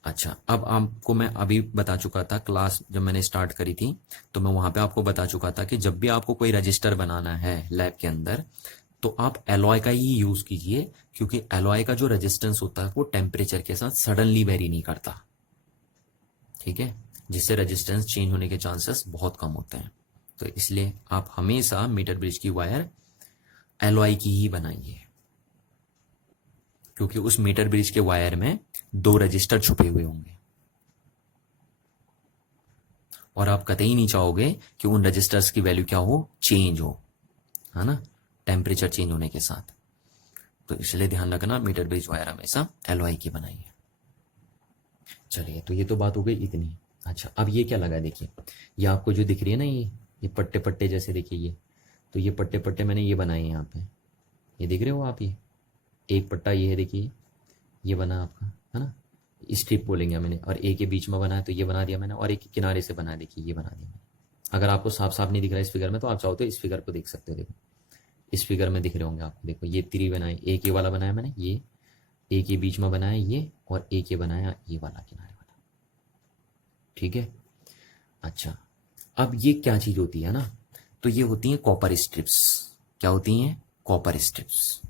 अच्छा, अब आपको मैं अभी बता चुका था, क्लास जब मैंने स्टार्ट करी थी तो मैं वहां पे आपको बता चुका था कि जब भी आपको कोई रजिस्टर बनाना है लैब के अंदर तो आप एलॉय का ही यूज कीजिए, क्योंकि एलॉय का जो रेजिस्टेंस होता है वो टेम्परेचर के साथ सडनली वेरी नहीं करता। ठीक है, जिससे रेजिस्टेंस चेंज होने के चांसेस बहुत कम होते हैं। तो इसलिए आप हमेशा मीटर ब्रिज की वायर एलॉय की ही बनाइए, क्योंकि उस मीटर ब्रिज के वायर में दो रजिस्टर छुपे हुए होंगे और आप कतई नहीं चाहोगे कि उन रजिस्टर्स की वैल्यू क्या हो, चेंज हो, है ना, टेम्परेचर चेंज होने के साथ। तो इसलिए ध्यान रखना मीटर ब्रिज वायर हमेशा एलॉय की बनाइए। चलिए, तो ये तो बात हो गई इतनी। अच्छा, अब ये क्या लगा, देखिए ये आपको जो दिख रही है ना, ये पट्टे पट्टे जैसे, देखिए ये, तो ये पट्टे पट्टे मैंने ये बनाए हैं यहाँ पे, ये देख रहे हो आप, ये एक पट्टा ये है, देखिए ये बना आपका, है ना, स्ट्रिप बोलेंगे मैंने, और एक के बीच में बनाया तो ये बना दिया मैंने, और एक किनारे से बनाया, देखिए ये बना दिया मैंने। अगर आपको साफ साफ नहीं दिख रहा है इस फिगर में तो आप चाहो तो इस फिगर को देख सकते हो। देखो इस फिगर में दिख रहे होंगे आपको, देखो ये तीर बनाए, एक ये वाला बनाया मैंने, ये एक ये बीच में बनाया ये, और एक ये बनाया ये वाला किनारे वाला। ठीक है, अच्छा अब ये क्या चीज होती है ना, तो ये होती है कॉपर स्ट्रिप्स। क्या होती हैं? Copper strips.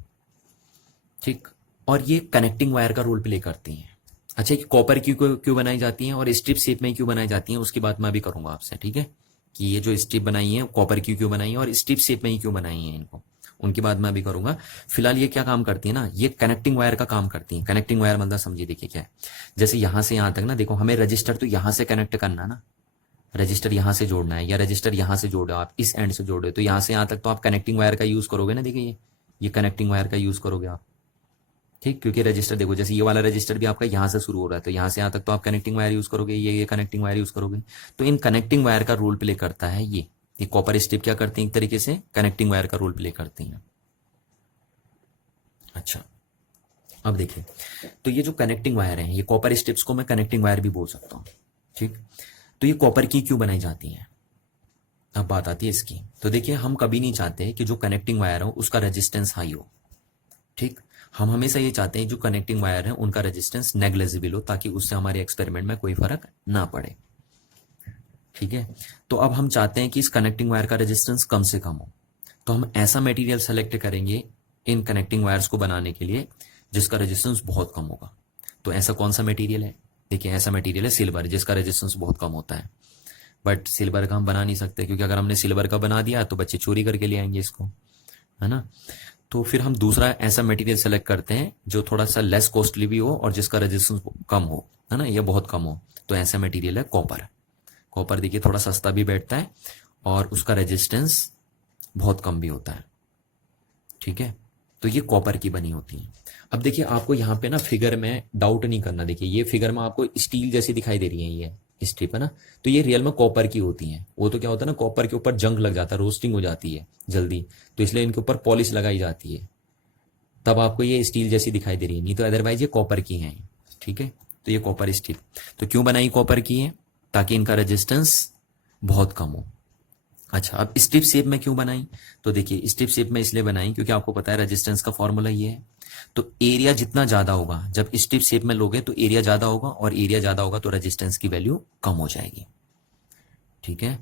ठीक, और ये कनेक्टिंग वायर का रोल प्ले करती हैं। अच्छा, कि कॉपर क्यों बनाई जाती हैं और स्ट्रिप शेप में क्यों बनाई जाती हैं उसकी बात मैं अभी करूंगा आपसे। ठीक है, कि ये जो स्ट्रिप बनाई है कॉपर क्यों बनाई है और स्ट्रिप शेप में ही क्यों बनाई है इनको, उनकी बात मैं अभी करूंगा। फिलहाल ये क्या काम करती है ना, ये कनेक्टिंग वायर का काम करती है। कनेक्टिंग वायर मतलब समझिए, देखिए क्या है, जैसे यहां से यहां तक ना, देखो हमें रजिस्टर तो यहां से कनेक्ट करना है ना, रजिस्टर यहां से जोड़ना है, या रजिस्टर यहां से जोड़ रहे हो आप, इस एंड से जोड़ रहे हो, तो यहां से यहां तक तो आप कनेक्टिंग वायर का यूज करोगे ना। देखिए ये कनेक्टिंग वायर का यूज करोगे आप। ठीक, क्योंकि रजिस्टर देखो, जैसे ये वाला रजिस्टर भी आपका यहां से शुरू हो रहा है तो यहां से यहां तक तो आप कनेक्टिंग वायर यूज करोगे, ये कनेक्टिंग वायर यूज करोगे। तो इन कनेक्टिंग वायर का रोल प्ले करता है ये कॉपर स्ट्रिप क्या करती है, एक तरीके से कनेक्टिंग वायर का रोल प्ले करती है। अच्छा, अब देखिए, तो ये जो कनेक्टिंग वायर है, ये कॉपर स्ट्रिप्स को मैं कनेक्टिंग वायर भी बोल सकता हूं। ठीक, तो ये कॉपर की क्यों बनाई जाती है, अब बात आती है इसकी। तो देखिए, हम कभी नहीं चाहते कि जो कनेक्टिंग वायर हो उसका रेजिस्टेंस हाई हो। ठीक, हम हमेशा ये चाहते हैं जो कनेक्टिंग वायर है उनका रेजिस्टेंस नेग्लिजिबल हो, ताकि उससे हमारे एक्सपेरिमेंट में कोई फर्क ना पड़े। ठीक है, तो अब हम चाहते हैं कि इस कनेक्टिंग वायर का रेजिस्टेंस कम से कम हो, तो हम ऐसा मटेरियल सेलेक्ट करेंगे इन कनेक्टिंग वायर्स को बनाने के लिए जिसका रेजिस्टेंस बहुत कम होगा। तो ऐसा कौन सा मटेरियल है? देखिए ऐसा मटेरियल है सिल्वर, जिसका रेजिस्टेंस बहुत कम होता है। बट सिल्वर का हम बना नहीं सकते, क्योंकि अगर हमने सिल्वर का बना दिया तो बच्चे चोरी करके ले आएंगे इसको, है ना। तो फिर हम दूसरा ऐसा मटेरियल सेलेक्ट करते हैं जो थोड़ा सा लेस कॉस्टली भी हो और जिसका रेजिस्टेंस कम हो, है ना, या बहुत कम हो। तो ऐसा मटेरियल है कॉपर। कॉपर देखिए थोड़ा सस्ता भी बैठता है और उसका रेजिस्टेंस बहुत कम भी होता है, ठीक है। तो ये कॉपर की बनी होती है। अब देखिए आपको यहाँ पे ना फिगर में डाउट नहीं करना। देखिए ये फिगर में आपको स्टील जैसी दिखाई दे रही है, ये स्ट्रिप है ना, तो ये रियल में कॉपर की होती हैं। वो तो क्या होता है ना, कॉपर के ऊपर जंग लग जाता है, रोस्टिंग हो जाती है जल्दी, तो इसलिए इनके ऊपर पॉलिश लगाई जाती है, तब आपको ये स्टील जैसी दिखाई दे रही है, नहीं तो अदरवाइज ये कॉपर की हैं, ठीक है। तो ये कॉपर स्टील तो क्यों बनाई कॉपर की है? ताकि इनका रेजिस्टेंस बहुत कम हो। अच्छा, अब स्ट्रिप शेप में क्यों बनाई? तो देखिए स्ट्रिप शेप में इसलिए बनाई क्योंकि आपको पता है रेजिस्टेंस का फॉर्मूला ये है। तो एरिया जितना ज्यादा होगा, जब स्ट्रिप शेप में लोगे तो एरिया ज्यादा होगा, और एरिया ज्यादा होगा तो रेजिस्टेंस की वैल्यू कम हो जाएगी, ठीक है।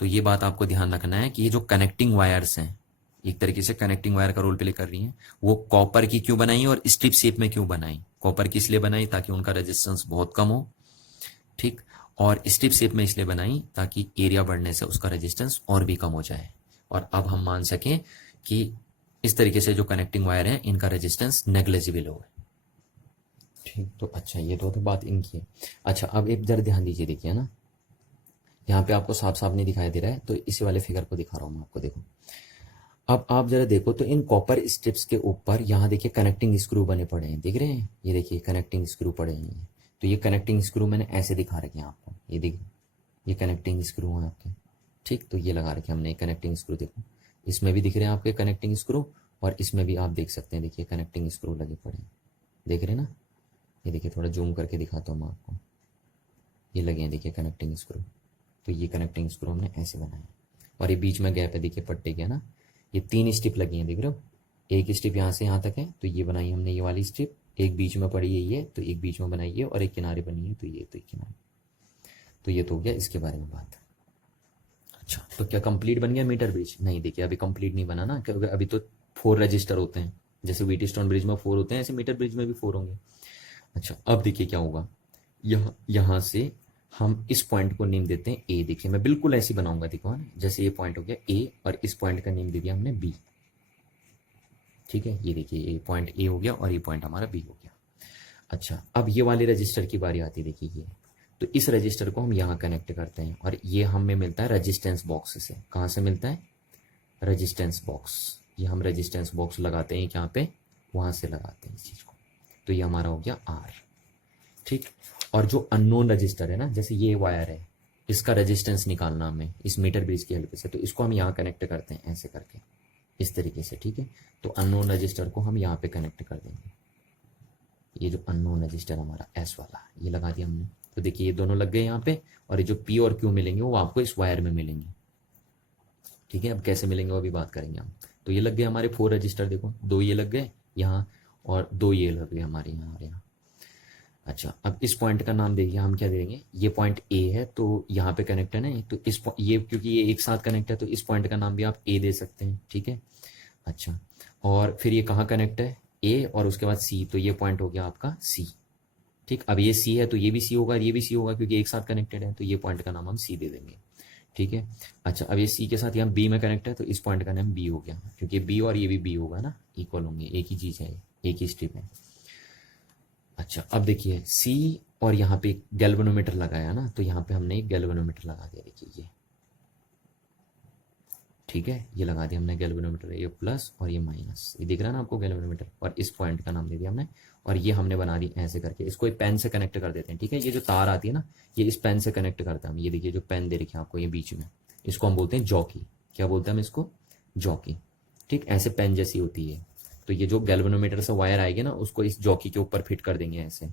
तो ये बात आपको ध्यान रखना है कि ये जो कनेक्टिंग वायर्स हैं, एक तरीके से कनेक्टिंग वायर का रोल प्ले कर रही हैं, वो कॉपर की क्यों बनाई और स्ट्रिप शेप में क्यों बनाई? कॉपर की इसलिए बनाई ताकि उनका रेजिस्टेंस बहुत कम हो, ठीक। और स्ट्रिप शेप में इसलिए बनाई ताकि एरिया बढ़ने से उसका रेजिस्टेंस और भी कम हो जाए, और अब हम मान सकें कि इस तरीके से जो कनेक्टिंग वायर है इनका रेजिस्टेंस नेग्लिजिबल हो, ठीक। तो अच्छा ये तो बात इनकी है। अच्छा अब एक जरा ध्यान दीजिए, देखिए ना यहाँ पे आपको साफ साफ नहीं दिखाई दे रहा है, तो इसी वाले फिगर को दिखा रहा हूँ मैं आपको, देखो। अब आप जरा देखो तो इन कॉपर स्ट्रिप्स के ऊपर यहाँ देखिए कनेक्टिंग स्क्रू बने पड़े हैं, दिख रहे हैं? ये देखिए कनेक्टिंग स्क्रू पड़े हैं। तो ये कनेक्टिंग स्क्रू मैंने ऐसे दिखा रखे हैं आपको, ये देखिए ये कनेक्टिंग स्क्रू हैं आपके, ठीक। तो ये लगा रखे हमने कनेक्टिंग स्क्रू, देखो इसमें भी दिख रहे हैं आपके कनेक्टिंग स्क्रू, और इसमें भी आप देख सकते हैं, देखिए कनेक्टिंग स्क्रू लगे पड़े हैं, देख रहे हैं ना। ये देखिए थोड़ा जूम करके दिखाता हूँ मैं आपको, ये लगे हैं देखिए कनेक्टिंग स्क्रू। तो ये कनेक्टिंग स्क्रू हमने ऐसे बनाया, और ये बीच में गैप है देखिए पट्टे के ना, ये 3 स्ट्रिप लगी हैं, देख रहे हो। एक स्ट्रिप यहाँ से यहाँ तक है, तो ये बनाई हमने ये वाली स्ट्रिप, एक बीच में पड़ी है ये, तो एक बीच में बनाई है, और एक किनारे बनी है, तो ये तो एक किनारे। तो ये तो हो गया इसके बारे में बात। अच्छा तो क्या कंप्लीट बन गया मीटर ब्रिज? नहीं, देखिए अभी कंप्लीट नहीं बना ना, क्योंकि अभी तो 4 रजिस्टर होते हैं, जैसे वीटी स्टोन ब्रिज में 4 होते हैं, ऐसे मीटर ब्रिज में भी 4 होंगे। अच्छा अब देखिए क्या होगा, यहाँ से हम इस पॉइंट को नेम देते हैं ए। देखिए मैं बिल्कुल ऐसे बनाऊंगा, देखो हाँ, जैसे ये पॉइंट हो गया ए, और इस पॉइंट का नेम दे दिया हमने बी, ठीक है। ये देखिए ये पॉइंट ए हो गया और ये पॉइंट हमारा बी हो गया। अच्छा अब ये वाले रजिस्टर की बारी आती है, देखिए ये, तो इस रजिस्टर को हम यहाँ कनेक्ट करते हैं, और ये हमें मिलता है रजिस्टेंस बॉक्स से। कहाँ से मिलता है? Resistance box. ये हम रजिस्टेंस बॉक्स लगाते हैं यहाँ पे, वहाँ से लगाते हैं इस चीज़ को। तो ये हमारा हो गया आर, ठीक। और जो अननोन रजिस्टर है ना, जैसे ये वायर है, इसका रेजिस्टेंस निकालना हमें इस मीटर ब्रिज की हेल्प से, तो इसको हम यहाँ कनेक्ट करते हैं ऐसे करके, इस तरीके से, ठीक है। तो अननोन रजिस्टर को हम यहाँ पे कनेक्ट कर देंगे, ये जो अननोन रजिस्टर हमारा एस वाला, ये लगा दिया हमने। तो देखिए ये दोनों लग गए यहाँ पे, और ये जो पी और क्यू मिलेंगे वो आपको इस वायर में मिलेंगे, ठीक है। अब कैसे मिलेंगे वो भी बात करेंगे हम। तो ये लग गए हमारे 4 रजिस्टर, देखो 2 ये लग गए यहाँ, और 2 ये लग गए हमारे यहाँ और यहाँ। अच्छा अब इस पॉइंट का नाम देखिए हम क्या देंगे, ये पॉइंट ए है, तो यहाँ पे कनेक्ट है ना, तो इस ये क्योंकि ये एक साथ कनेक्ट है, तो इस पॉइंट का नाम भी आप ए दे सकते हैं, ठीक है। अच्छा और फिर ये कहाँ कनेक्ट है? ए, और उसके बाद सी, तो ये पॉइंट हो गया आपका सी, ठीक। अब ये सी है तो ये भी सी होगा, ये भी सी होगा, क्योंकि एक साथ कनेक्टेड है, तो ये पॉइंट का नाम हम सी दे देंगे, ठीक है। अच्छा अब ये सी के साथ यहाँ बी में कनेक्ट है, तो इस पॉइंट का नाम बी हो गया, क्योंकि बी और ये भी बी होगा ना, इक्वल होंगे, एक ही चीज़ है, एक ही स्ट्रिप है। अच्छा अब देखिए सी, और यहाँ पे एक गैल्वेनोमीटर लगाया ना, तो यहाँ पे हमने एक गैल्वेनोमीटर लगा दिया, देखिए ये, ठीक है। ये लगा दिया हमने गैल्वेनोमीटर, ये प्लस और ये माइनस, ये दिख रहा है ना आपको गैल्वेनोमीटर, और इस पॉइंट का नाम दे दिया हमने, और ये हमने बना दी ऐसे करके। इसको एक पेन से कनेक्ट कर देते हैं, ठीक है। ये जो तार आती है ना, ये इस पेन से कनेक्ट करते हैं हम। ये देखिए जो पेन दे रखी है आपको ये बीच में, इसको हम बोलते हैं जॉकी। क्या बोलते हैं हम इसको? जॉकी, ठीक। ऐसे पेन जैसी होती है, तो ये जो गैल्वेनोमीटर से वायर आएगी ना, उसको इस जॉकी के ऊपर फिट कर देंगे ऐसे,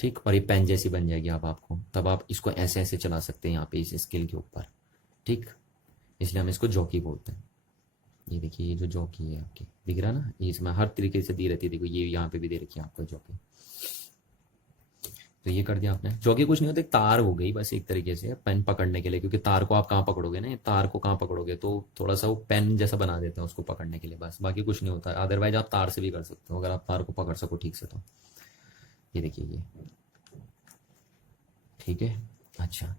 ठीक। और ये पेन जैसी बन जाएगी अब आपको, तब आप इसको ऐसे ऐसे चला सकते हैं यहाँ पे इस स्केल के ऊपर, ठीक। इसलिए हम इसको जॉकी बोलते हैं। ये देखिए ये जो जॉकी है आपकी, दिख रहा ना, ये इसमें हर तरीके से दी रहती है, देखो ये यहाँ पे भी दे रखी है आपको जॉकी। तो ये कर दिया आपने। जॉकी कुछ नहीं होता, एक तार हो गई बस एक तरीके से पेन पकड़ने के लिए, क्योंकि तार को आप कहाँ पकड़ोगे ना, ये तार को कहाँ पकड़ोगे, तो थोड़ा सा वो पेन जैसा बना देते हैं उसको पकड़ने के लिए, बस बाकी कुछ नहीं होता। अदरवाइज आप तार से भी कर सकते हो, अगर आप तार को पकड़ सको ठीक से तो। ये देखिए ये, ठीक है। अच्छा,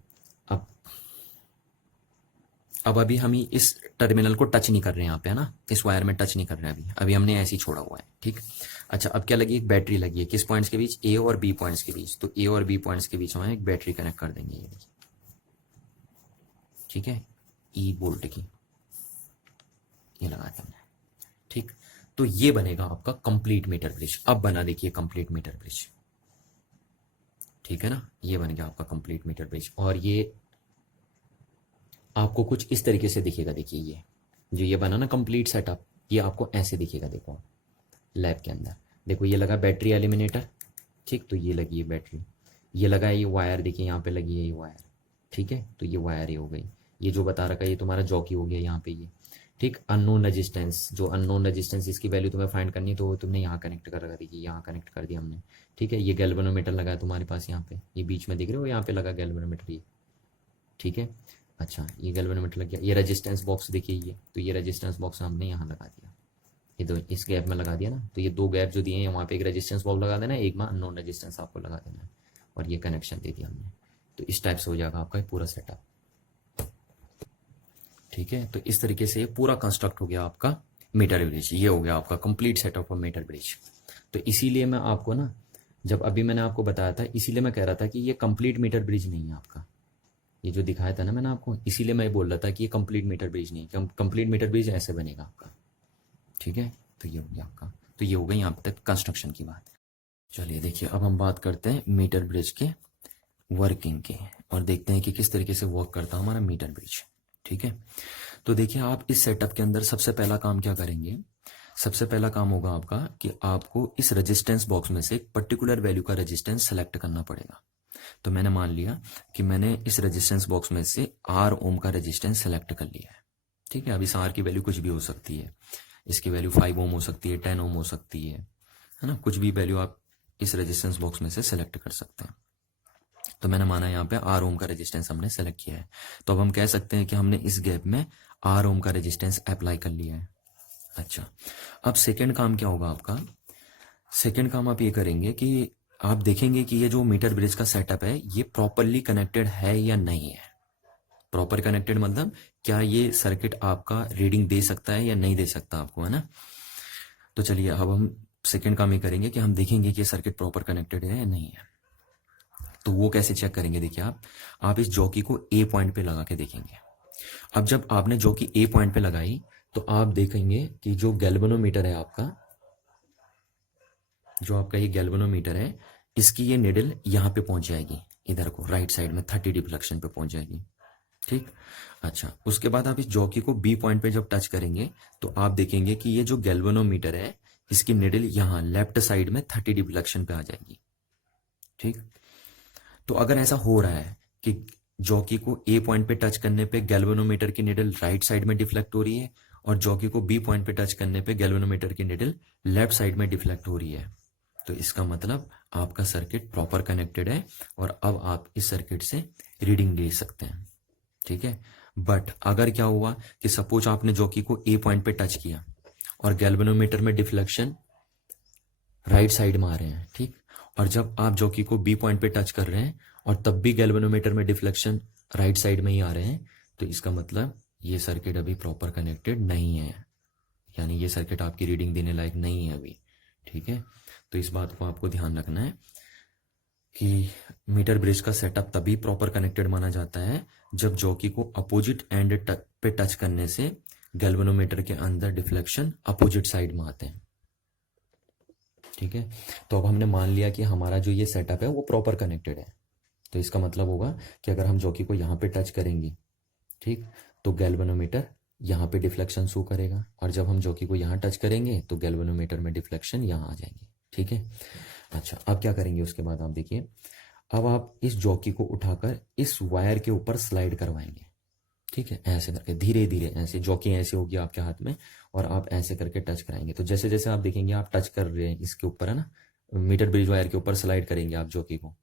अब अभी हम इस टर्मिनल को टच नहीं कर रहे हैं यहाँ पे, है ना, इस वायर में टच नहीं कर रहे हैं अभी, हमने ऐसे ही छोड़ा हुआ है, ठीक। अच्छा, अब क्या लगी, एक बैटरी लगी है, किस पॉइंट्स के बीच, ए और बी पॉइंट्स के बीच, तो ए और बी पॉइंट्स के बीच हम एक बैटरी कनेक्ट कर देंगे, ये देखिए, ठीक है, ई वोल्ट की, ये लगा दिया हमने, ठीक। तो ये बनेगा आपका कंप्लीट मीटर ब्रिज। अब बना देखिए कंप्लीट मीटर ब्रिज, ठीक है ना, ये बन गया आपका कंप्लीट मीटर ब्रिज। और ये आपको कुछ इस तरीके से दिखेगा, देखिए ये जो ये बना ना कंप्लीट सेटअप, ये आपको ऐसे दिखेगा, देखो लैब के अंदर, देखो ये लगा बैटरी एलिमिनेटर, ठीक, तो ये लगी है बैटरी, ये लगा है ये वायर, देखिए यहाँ पे लगी है ये वायर, ठीक है, तो ये वायर ये हो गई, ये जो बता रखा है ये तुम्हारा जॉकी हो गया यहाँ पे ये, ठीक। अननोन रेजिस्टेंस, जो अननोन रेजिस्टेंस इसकी वैल्यू तुम्हें फाइंड करनी है, तो वो तुमने यहाँ कनेक्ट कर रखा, देखिए यहाँ कनेक्ट कर दिया हमने, ठीक है। ये गैल्वेनोमीटर लगा है तुम्हारे पास यहाँ पे, ये बीच में दिख रहे हो, यहाँ पे लगा गैल्वेनोमीटर ये, ठीक है। अच्छा, ये गैल्वेनोमीटर लग गया, ये रेजिस्टेंस बॉक्स देखिए ये, तो ये रेजिस्टेंस बॉक्स हमने यहाँ लगा दिया, ये दो इस गैप में लगा दिया ना, तो ये दो गैप जो दिए हैं वहाँ पे एक रेजिस्टेंस बॉक्स लगा देना, एक में अननोन रेजिस्टेंस आपको लगा देना है, और ये कनेक्शन दे दिया हमने। तो इस टाइप से हो जाएगा आपका ये पूरा सेटअप, ठीक है। तो इस तरीके से ये पूरा कंस्ट्रक्ट हो गया आपका मीटर ब्रिज, ये हो गया आपका complete setup of metre bridge. तो इसीलिए मैं आपको ना, जब अभी मैंने आपको बताया था, इसीलिए मैं कह रहा था कि ये कंप्लीट मीटर ब्रिज नहीं है आपका, ये जो दिखाया था ना मैंने आपको, इसीलिए मैं बोल रहा था कि ये कंप्लीट मीटर ब्रिज नहीं है, कंप्लीट मीटर ब्रिज ऐसे बनेगा आपका, ठीक है। तो ये हो गया आपका, तो ये हो गई यहाँ तक कंस्ट्रक्शन की बात। चलिए देखिए, अब हम बात करते हैं मीटर ब्रिज के वर्किंग के, और देखते हैं कि किस तरीके से वर्क करता है हमारा मीटर ब्रिज, ठीक है। तो देखिए, आप इस सेटअप के अंदर सबसे पहला काम क्या करेंगे, सबसे पहला काम होगा आपका कि आपको इस रेजिस्टेंस बॉक्स में से एक पर्टिकुलर वैल्यू का रेजिस्टेंस सेलेक्ट करना पड़ेगा। तो मैंने मान लिया कि मैंने इस रेजिस्टेंस बॉक्स में से आर ओम का रेजिस्टेंस सेलेक्ट कर लिया है, ठीक है। अब इस आर की वैल्यू कुछ भी हो सकती है, इसकी वैल्यू 5 ओम हो सकती है, 10 ओम हो सकती है ना, कुछ भी वैल्यू आप इस रेजिस्टेंस बॉक्स में से सेलेक्ट कर सकते हैं। तो मैंने माना यहाँ पे आर ओम का रेजिस्टेंस हमने सेलेक्ट किया है, तो अब हम कह सकते हैं कि हमने इस गैप में आर ओम का रेजिस्टेंस अप्लाई कर लिया है। अच्छा, अब सेकेंड काम क्या होगा आपका, सेकेंड काम आप ये करेंगे कि आप देखेंगे कि ये जो मीटर ब्रिज का सेटअप है ये प्रॉपरली कनेक्टेड है या नहीं है। प्रॉपर कनेक्टेड मतलब क्या ये सर्किट आपका रीडिंग दे सकता है या नहीं दे सकता आपको, है ना। तो चलिए, अब हम सेकेंड काम ये करेंगे कि हम देखेंगे कि ये सर्किट प्रॉपर कनेक्टेड है या नहीं है। तो वो कैसे चेक करेंगे, देखिए आप इस जॉकी को ए पॉइंट पे लगा के देखेंगे। अब जब आपने जॉकी ए पॉइंट पे लगाई, तो आप देखेंगे कि जो गैल्वेनोमीटर है आपका, जो आपका ये गैल्वेनोमीटर है, इसकी ये निडल यहाँ पे पहुंच जाएगी, इधर को राइट साइड में 30 डिफ्लेक्शन पे पहुंच जाएगी, ठीक। अच्छा, उसके बाद आप इस जॉकी को बी पॉइंट पे जब टच करेंगे, तो आप देखेंगे कि ये जो गैल्वेनोमीटर है, इसकी निडल यहाँ लेफ्ट साइड में 30 डिफ्लेक्शन पे आ जाएगी, ठीक। तो अगर ऐसा हो रहा है कि जॉकी को ए पॉइंट पे टच करने पे गैल्वेनोमीटर की निडल राइट साइड में डिफ्लेक्ट हो रही है, और जॉकी को बी पॉइंट पे टच करने पे गैल्वेनोमीटर की निडल लेफ्ट साइड में डिफ्लेक्ट हो रही है, तो इसका मतलब आपका सर्किट प्रॉपर कनेक्टेड है, और अब आप इस सर्किट से रीडिंग ले सकते हैं, ठीक है। बट अगर क्या हुआ कि सपोज आपने जॉकी को ए पॉइंट पे टच किया और गैल्वेनोमीटर में डिफ्लेक्शन राइट साइड में आ रहे हैं, ठीक, और जब आप जॉकी को बी पॉइंट पे टच कर रहे हैं और तब भी गैल्वेनोमीटर में डिफ्लेक्शन राइट साइड में ही आ रहे हैं, तो इसका मतलब ये सर्किट अभी प्रॉपर कनेक्टेड नहीं है, यानी ये सर्किट आपकी रीडिंग देने लायक नहीं है अभी, ठीक है। तो इस बात को आपको ध्यान रखना है कि मीटर ब्रिज का सेटअप तभी प्रॉपर कनेक्टेड माना जाता है जब जॉकी को अपोजिट एंड पे टच करने से गैल्वेनोमीटर के अंदर डिफ्लेक्शन अपोजिट साइड में आते हैं, ठीक है। तो अब हमने मान लिया कि हमारा जो ये सेटअप है वो प्रॉपर कनेक्टेड है, तो इसका मतलब होगा कि अगर हम जॉकी को यहाँ पे टच करेंगे, ठीक, तो गैल्वेनोमीटर यहाँ पे डिफ्लेक्शन शो करेगा, और जब हम जॉकी को यहाँ टच करेंगे तो गैल्वेनोमीटर में डिफ्लेक्शन यहाँ आ जाएंगे, ठीक है। अच्छा, अब क्या करेंगे उसके बाद आप देखिए, अब आप इस जॉकी को उठाकर इस वायर के ऊपर स्लाइड करवाएंगे, ठीक है, ऐसे करके धीरे धीरे, ऐसे जॉकी ऐसे होगी आपके हाथ में, और आप ऐसे करके टच कराएंगे। तो जैसे जैसे आप देखेंगे आप टच कर रहे हैं इसके ऊपर, है ना, मीटर ब्रिज वायर के ऊपर स्लाइड करेंगे आप जॉकी को,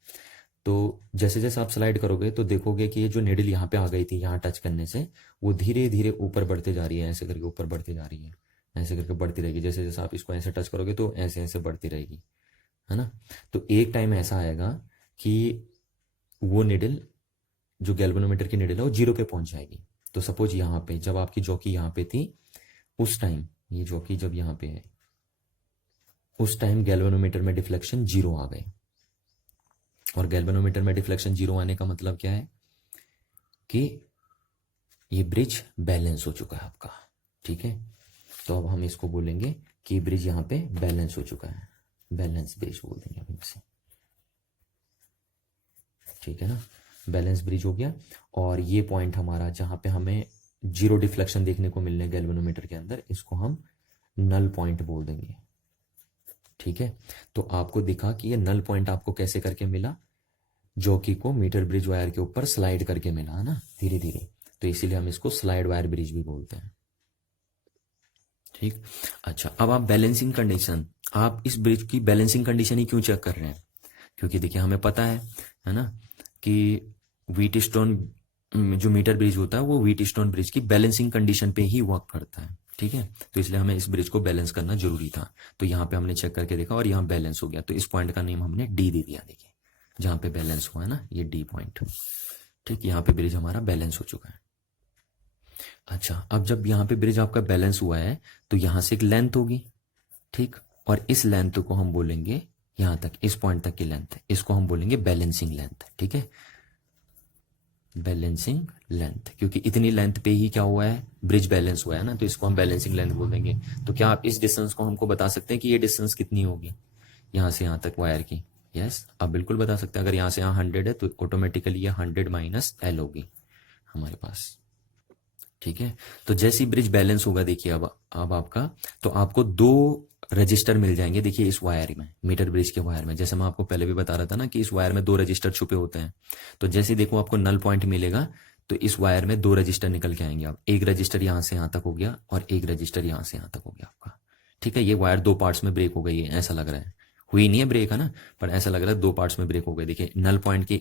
तो जैसे जैसे आप स्लाइड करोगे तो देखोगे कि ये जो निडल यहाँ पे आ गई थी यहाँ टच करने से, वो धीरे धीरे ऊपर बढ़ते जा रही है, ऐसे करके ऊपर बढ़ती जा रही है, ऐसे करके बढ़ती रहेगी, जैसे जैसे आप इसको ऐसे टच करोगे तो ऐसे ऐसे बढ़ती रहेगी, है ना। तो एक टाइम ऐसा आएगा कि वो निडल, जो गैल्वेनोमीटर की निडल है, वो जीरो पे पहुंच जाएगी। तो सपोज यहाँ पे जब आपकी जॉकी यहाँ पे थी, उस टाइम ये जॉकी जब यहाँ पे है, उस टाइम गैल्वेनोमीटर में डिफ्लेक्शन जीरो आ गए। और गैल्वेनोमीटर में डिफ्लेक्शन जीरो आने का मतलब क्या है कि ये ब्रिज बैलेंस हो चुका है आपका। ठीक है, तो अब हम इसको बोलेंगे कि ब्रिज यहाँ पे बैलेंस हो चुका है, बैलेंस ब्रिज बोल देंगे अब इसे। ठीक है ना, बैलेंस ब्रिज हो गया। और ये पॉइंट हमारा जहाँ पे हमें जीरो डिफ्लेक्शन देखने को मिलने गैल्वेनोमीटर के अंदर, इसको हम नल पॉइंट बोल देंगे। ठीक है, तो आपको दिखा कि ये नल पॉइंट आपको कैसे करके मिला, जॉकी को मीटर ब्रिज वायर के ऊपर स्लाइड करके मिला है ना, धीरे धीरे। तो इसीलिए हम इसको स्लाइड वायर ब्रिज भी बोलते हैं। ठीक, अच्छा, अब आप बैलेंसिंग कंडीशन, आप इस ब्रिज की बैलेंसिंग कंडीशन ही क्यों चेक कर रहे हैं? क्योंकि देखिए हमें पता है ना, कि व्हीटस्टोन जो मीटर ब्रिज होता है वो व्हीटस्टोन ब्रिज की बैलेंसिंग कंडीशन पे ही वर्क करता है। ठीक है, तो इसलिए हमें इस ब्रिज को बैलेंस करना जरूरी था। तो यहाँ पे हमने चेक करके देखा और यहाँ बैलेंस हो गया, तो इस पॉइंट का नेम हमने डी दे दिया। देखिए जहाँ पे बैलेंस हुआ है ना, ये डी पॉइंट। ठीक, यहाँ पे ब्रिज हमारा बैलेंस हो चुका है। अच्छा, अब जब यहाँ पे ब्रिज आपका बैलेंस हुआ है तो यहाँ से एक लेंथ होगी। ठीक, और इस लेंथ को हम बोलेंगे, यहां तक इस पॉइंट तक की लेंथ, इसको हम बोलेंगे बैलेंसिंग लेंथ। ठीक है, बैलेंसिंग लेंथ, क्योंकि इतनी लेंथ पे ही क्या हुआ है, ब्रिज बैलेंस हुआ है ना, तो इसको हम बैलेंसिंग लेंथ बोल देंगे। तो क्या आप इस डिस्टेंस को हमको बता सकते हैं कि ये डिस्टेंस कितनी होगी यहां से यहां तक वायर की? यस, आप बिल्कुल बता सकते हैं। अगर यहां से यहां 100 है तो ऑटोमेटिकली ये 100 माइनस एल होगी हमारे पास। ठीक है, तो जैसी ब्रिज बैलेंस होगा, देखिए अब आपका, तो आपको दो रजिस्टर मिल जाएंगे। देखिए इस वायर में, मीटर ब्रिज के वायर में, जैसे मैं आपको पहले भी बता रहा था ना कि इस वायर में दो रजिस्टर छुपे होते हैं। तो जैसे देखो आपको नल पॉइंट मिलेगा, तो इस वायर में दो रजिस्टर निकल के आएंगे। अब एक रजिस्टर यहां से यहां तक हो गया और एक रजिस्टर यहां से यहां तक हो गया आपका। ठीक है, ये वायर दो पार्ट्स में ब्रेक हो गई है, ऐसा लग रहा है, हुई नहीं है ब्रेक है ना, पर ऐसा लग रहा है दो पार्ट्स में ब्रेक हो गए। देखिए नल पॉइंट की